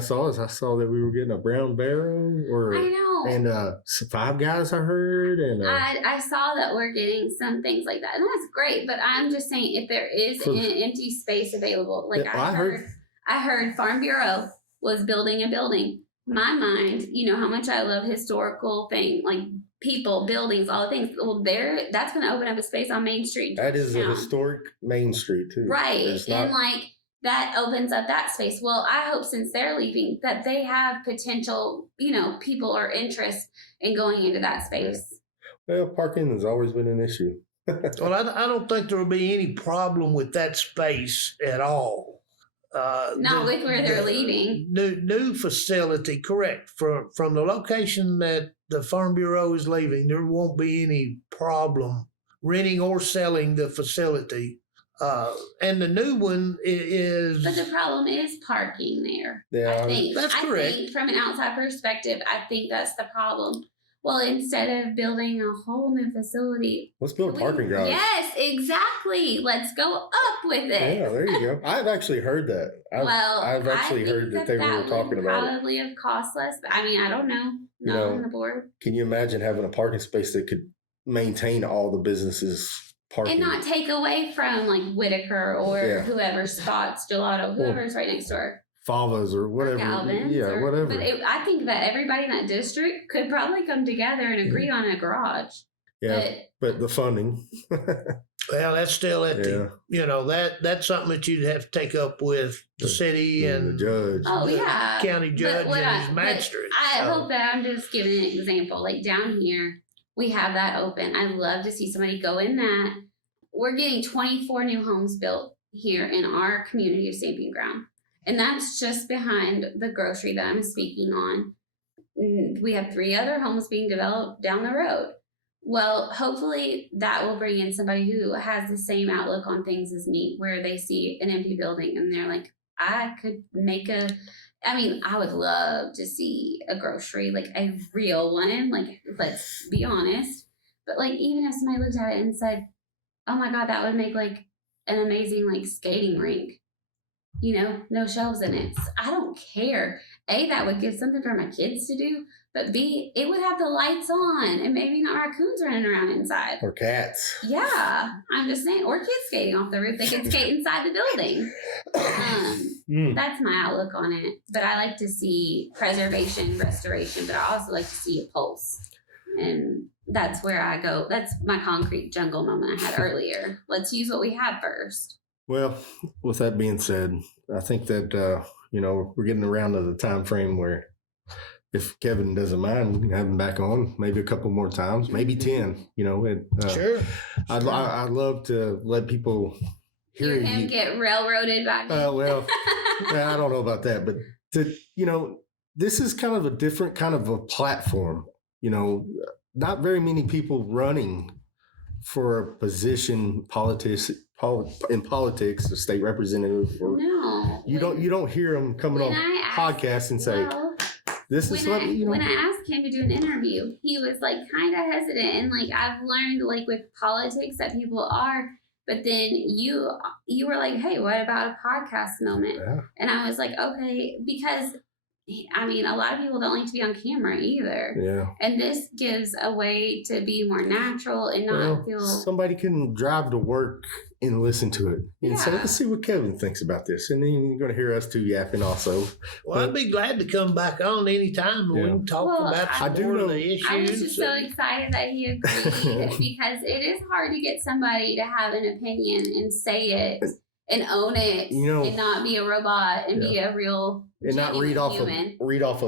saw that we were getting a brown barrel I know. and Five Guys I heard and I saw that we're getting some things like that, and that's great. But I'm just saying, if there is For- an empty space available, like Yeah, I heard Farm Bureau was building a building my mind, you know how much I love historical thing, like people, buildings, all the things. Well, that's going to open up a space on Main Street. That is a Georgetown. historic Main Street too. Right. It's And not, like that opens up that space. Well, I hope since they're leaving that they have potential, you know, people or interest in going into that space. well, parking has always been an issue. Well, I don't think there will be any problem with that space at all. Not with where they're leaving. New facility, correct. From the location that the Farm Bureau is leaving, there won't be any problem renting or selling the facility. And the new one is. But the problem is parking there. Yeah, I think. That's correct. I think from an outside perspective, I think that's the problem. Well, instead of building a whole new facility, let's build a parking garage. Yes, exactly. Let's go up with it. Yeah, there you go. I've actually heard that. I've actually heard that they were talking about it. Probably have cost less, but I mean, I don't know. Not on the board. Can you imagine having a parking space that could maintain all the businesses parking and not take away from like Whitaker or whoever Spots Gelato, whoever's right next door. Favas or whatever. Galvin's whatever. But I think that everybody in that district could probably come together and agree on a garage. Yeah, but the funding. Well, that's still at the, you know, that's something that you'd have to take up with the city and the judge. Oh, yeah. County judge and his magistrate. I hope that I'm just giving an example. Like down here, we have that open. I love to see somebody go in that. We're getting 24 new homes built here in our community of Stamping Ground. And that's just behind the grocery that I'm speaking on. We have 3 other homes being developed down the road. Well, hopefully that will bring in somebody who has the same outlook on things as me, where they see an empty building and they're like, I would love to see a grocery, like a real one, like, let's be honest. But like, even if somebody looked at it and said, oh my God, that would make like an amazing like skating rink. You know, no shelves in it. I don't care. A, that would give something for my kids to do. But B, it would have the lights on and maybe not raccoons running around inside. Or cats. Yeah, I'm just saying. Or kids skating off the roof. They can skate inside the building. That's my outlook on it. But I like to see preservation, restoration, but I also like to see a pulse. And that's where I go. That's my concrete jungle moment I had earlier. Let's use what we have first. Well, with that being said, I think that, we're getting around to the time frame where if Kevin doesn't mind, we can have him back on maybe a couple more times, maybe 10, Sure. I'd love to let people hear him get railroaded back. Well, I don't know about that, but this is kind of a different kind of a platform, not very many people running for a position in politics, a state representative, or you don't hear them coming on podcasts and say, "This is what." When I asked him to do an interview, he was like kind of hesitant, and like I've learned like with politics that people are. But then you were like, "Hey, what about a podcast moment?" Yeah. And I was like, "Okay," because a lot of people don't like to be on camera either. Yeah. And this gives a way to be more natural and not feel. Somebody can drive to work and listen to it and say, let's see what Kevin thinks about this. And then you're going to hear us two yapping also. Well, I'd be glad to come back on anytime and we can talk about some more of the issues. I was just so excited that he agreed because it is hard to get somebody to have an opinion and say it and own it and not be a robot and be a real and not read off human. Of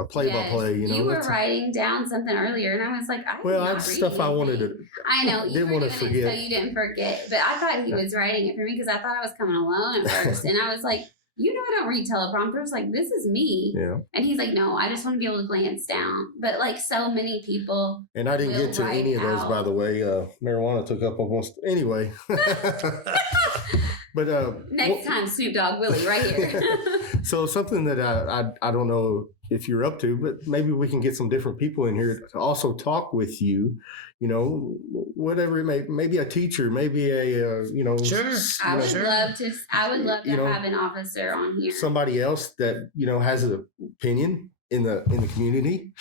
a play-by-play. You were writing down something earlier, and I was like, that's stuff I wanted to. I know you didn't were want to doing forget. it so you didn't forget. But I thought he was writing it for me because I thought I was coming alone at first, and I was like, I don't read teleprompters. Like, this is me. Yeah. And he's like, no, I just want to be able to glance down. But like so many people. And I didn't get to any of those, by the way. Marijuana took up almost anyway. But next time, Snoop Dogg Willie, right here. So something that I don't know if you're up to, but maybe we can get some different people in here to also talk with you. Whatever it may, maybe a teacher, maybe a Sure. I would love to have an officer on here. Somebody else that has an opinion in the community.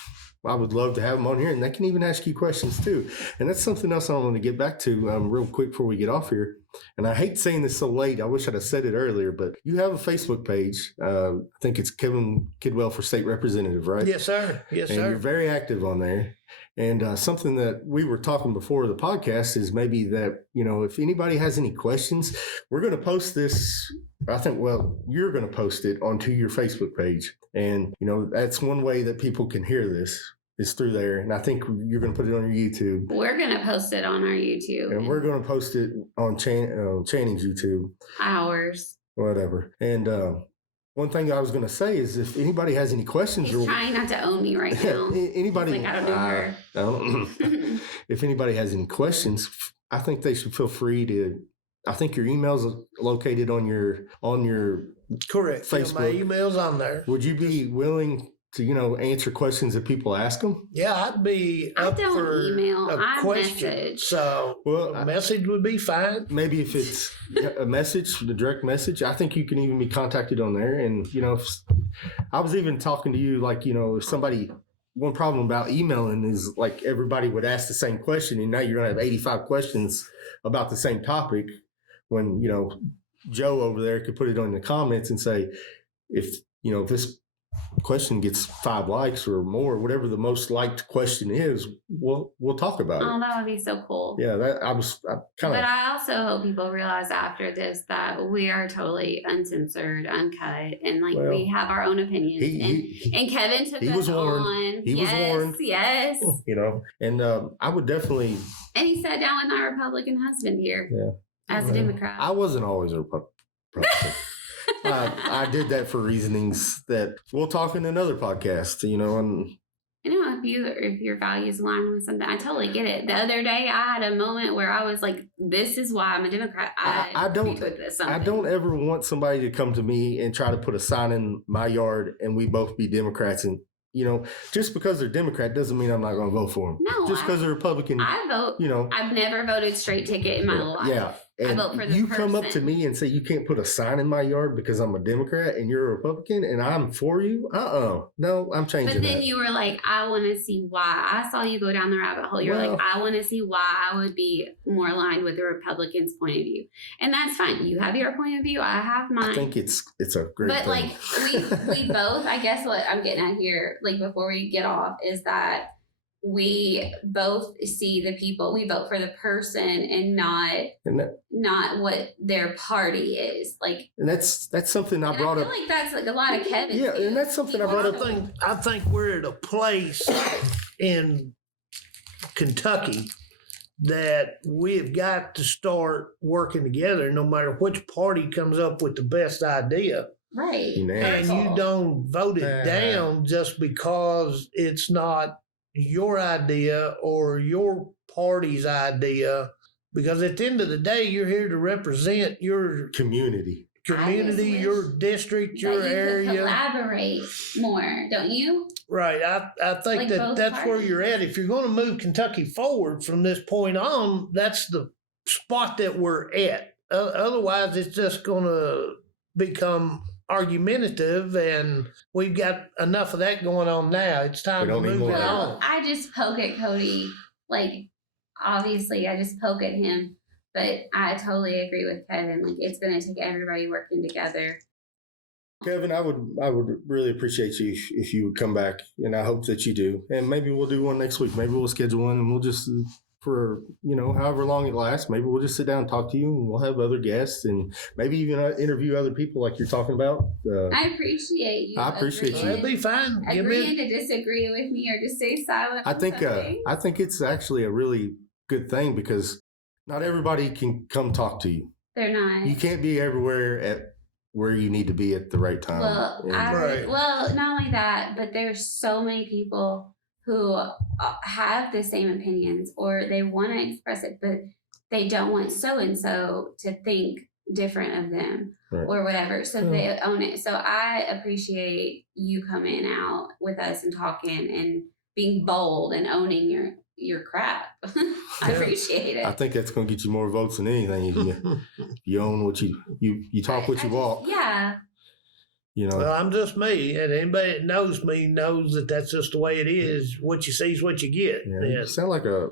I would love to have them on here, and they can even ask you questions too. And that's something else I want to get back to real quick before we get off here. And I hate saying this so late. I wish I'd have said it earlier, but you have a Facebook page. I think it's Kevin Kidwell for state representative, right? Yes, sir. Yes, And sir. you're very active on there. And something that we were talking before the podcast is maybe that, if anybody has any questions, we're going to post this. I think, you're going to post it onto your Facebook page. And, that's one way that people can hear this is through there. And I think you're going to put it on your YouTube. We're going to post it on our YouTube. And we're going to post it on Channing's YouTube. Ours. Whatever. And one thing I was going to say is if anybody has any questions. He's trying not to own me right now. Anybody. He's like, I don't know her. If anybody has any questions, I think they should feel free to. I think your email's located on your Correct. Facebook. Yeah, my email's on there. Would you be willing to answer questions that people ask them? Yeah, I'd be I up don't for email. a I question. message. So a message would be fine. Maybe if it's a message, the direct message, I think you can even be contacted on there. And if I was even talking to you, like if somebody. One problem about emailing is like everybody would ask the same question, and now you're gonna have 85 questions about the same topic. When Joe over there could put it on the comments and say, if this question gets 5 likes or more, whatever the most liked question is, we'll talk about it. Oh, that would be so cool. Yeah, But I also hope people realize after this that we are totally uncensored, uncut, and we have our own opinions. And Kevin took us on. He was warned. Yes. And I would definitely. And he sat down with my Republican husband here. Yeah. As a Democrat. I wasn't always a Republican. I did that for reasonings that we'll talk in another podcast, and if your values align with something, I totally get it. The other day I had a moment where I was like, this is why I'm a Democrat. I don't ever want somebody to come to me and try to put a sign in my yard and we both be Democrats, and just because they're Democrat doesn't mean I'm not going to vote for them. No, just because they're Republican. I vote. I've never voted straight ticket in my life. Yeah. And I vote for the you person. Come up to me and say you can't put a sign in my yard because I'm a Democrat and you're a Republican and I'm for you. No, I'm changing. But then that. you were like, I want to see why. I saw you go down the rabbit hole. You're like, I want to see why I would be more aligned with the Republicans' point of view, and that's fine. You have your point of view. I have mine. I think it's a great. But thing. we both. I guess what I'm getting at here, before we get off, is that we both see the people. We vote for the person and not what their party is like. And that's something I brought up. I feel like that's a lot of Kevin. Yeah, and that's something I brought up. I think we're at a place in Kentucky that we've got to start working together, no matter which party comes up with the best idea. Right. And you don't vote it down just because it's not your idea or your party's idea, because at the end of the day, you're here to represent your community, your district, your area. Collaborate more, don't you? Right. I think that's parties. Where you're at. If you're going to move Kentucky forward from this point on, that's the spot that we're at. Otherwise, it's just going to become argumentative, and we've got enough of that going on now. It's time to move it on. I just poke at Cody, obviously I just poke at him, but I totally agree with Kevin. It's going to take everybody working together. Kevin, I would really appreciate you if you would come back, and I hope that you do. And maybe we'll do one next week. Maybe we'll schedule one, and we'll just for however long it lasts. Maybe we'll just sit down and talk to you, and we'll have other guests, and maybe even interview other people like you're talking about. I appreciate you. I appreciate you. That'd be fine. Agreeing to disagree with me or just stay silent. I think it's actually a really good thing because not everybody can come talk to you. They're not. You can't be everywhere at where you need to be at the right time. Well, not only that, but there's so many people who have the same opinions or they want to express it, but they don't want so-and-so to think different of them or whatever. So they own it. So I appreciate you coming out with us and talking and being bold and owning your crap. I appreciate it. I think that's going to get you more votes than anything. You own what you talk what you walk. Yeah. You know, Well, I'm just me, and anybody that knows me knows that that's just the way it is. What you see is what you get. yeah, you sound like a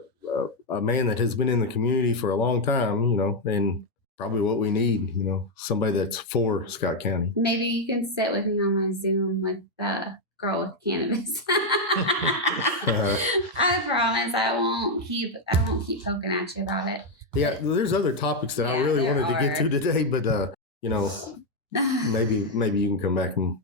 man that has been in the community for a long time, you know, and probably what we need, you know, somebody that's for Scott County. Maybe you can sit with me on my Zoom with the girl with cannabis. I promise I won't keep poking at you about it. Yeah, there's other topics that I really wanted to get to today, but you know, maybe you can come back and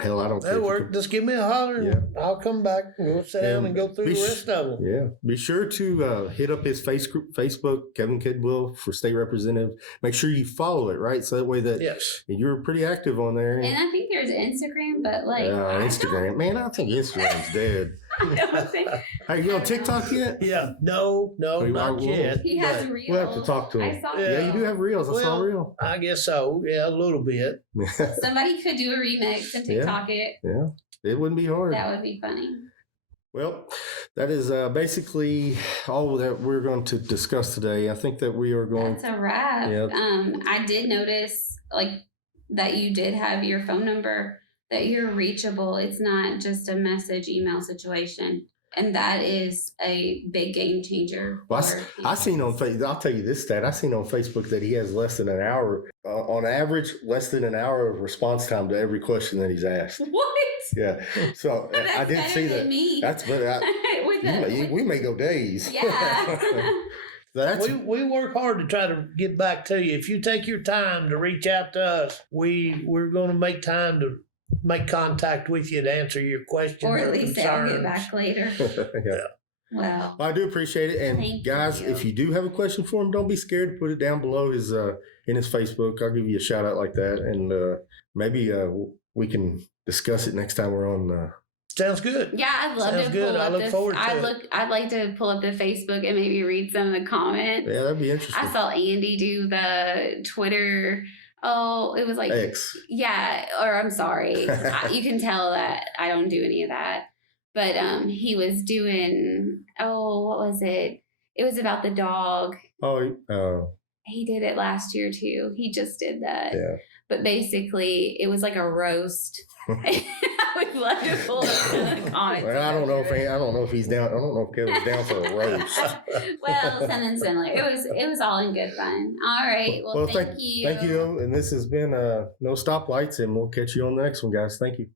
hell, I don't care. That'll work. Just give me a holler. Yeah. I'll come back. We'll sit down and go through the rest of them. Yeah. Be sure to hit up his Facebook, Kevin Kidwell for state representative. Make sure you follow it, right? So that way that you're pretty active on there. And I think there's Instagram, but like Instagram. Man, I think Instagram's dead. I don't think. Hey, you on TikTok yet? Yeah. No, not yet. He has reels. We'll have to talk to him. I saw Yeah, you do have reels. I saw a reel. I guess so. Yeah, a little bit. Somebody could do a remix and TikTok it. Yeah, it wouldn't be hard. That would be funny. Well, that is basically all that we're going to discuss today. I think that we are going. That's a wrap. Yep. I did notice that you did have your phone number, that you're reachable. It's not just a message email situation. And that is a big game changer. Well, I seen on Facebook, I'll tell you this stat. I seen on Facebook that he has less than an hour, on average, less than an hour of response time to every question that he's asked. What? Yeah. So I did see that. Me. That's better. We may go days. Yeah. We work hard to try to get back to you. If you take your time to reach out to us, we're going to make time to make contact with you to answer your questions or at least concerns. I'll get back later. Yeah. Well, I do appreciate it. And guys, if you do have a question for him, don't be scared to put it down below his in his Facebook. I'll give you a shout out like that, and maybe we can discuss it next time we're on. Sounds good. Yeah, I'd love to pull up I'd like to pull up the Facebook and maybe read some of the comments. Yeah, that'd be interesting. I saw Andy do the Twitter. Oh, it was like X. Yeah, or I'm sorry. You can tell that I don't do any of that. But he was doing, what was it? It was about the dog. He did it last year too. He just did that. Yeah. But basically, it was like a roast. I would love to pull up the comments. Well, I don't know if he's down. I don't know if Kevin's down for a roast. Well, something similar. It was all in good fun. All right. Well, thank you. Thank you. And this has been No Stoplights, and we'll catch you on the next one, guys. Thank you.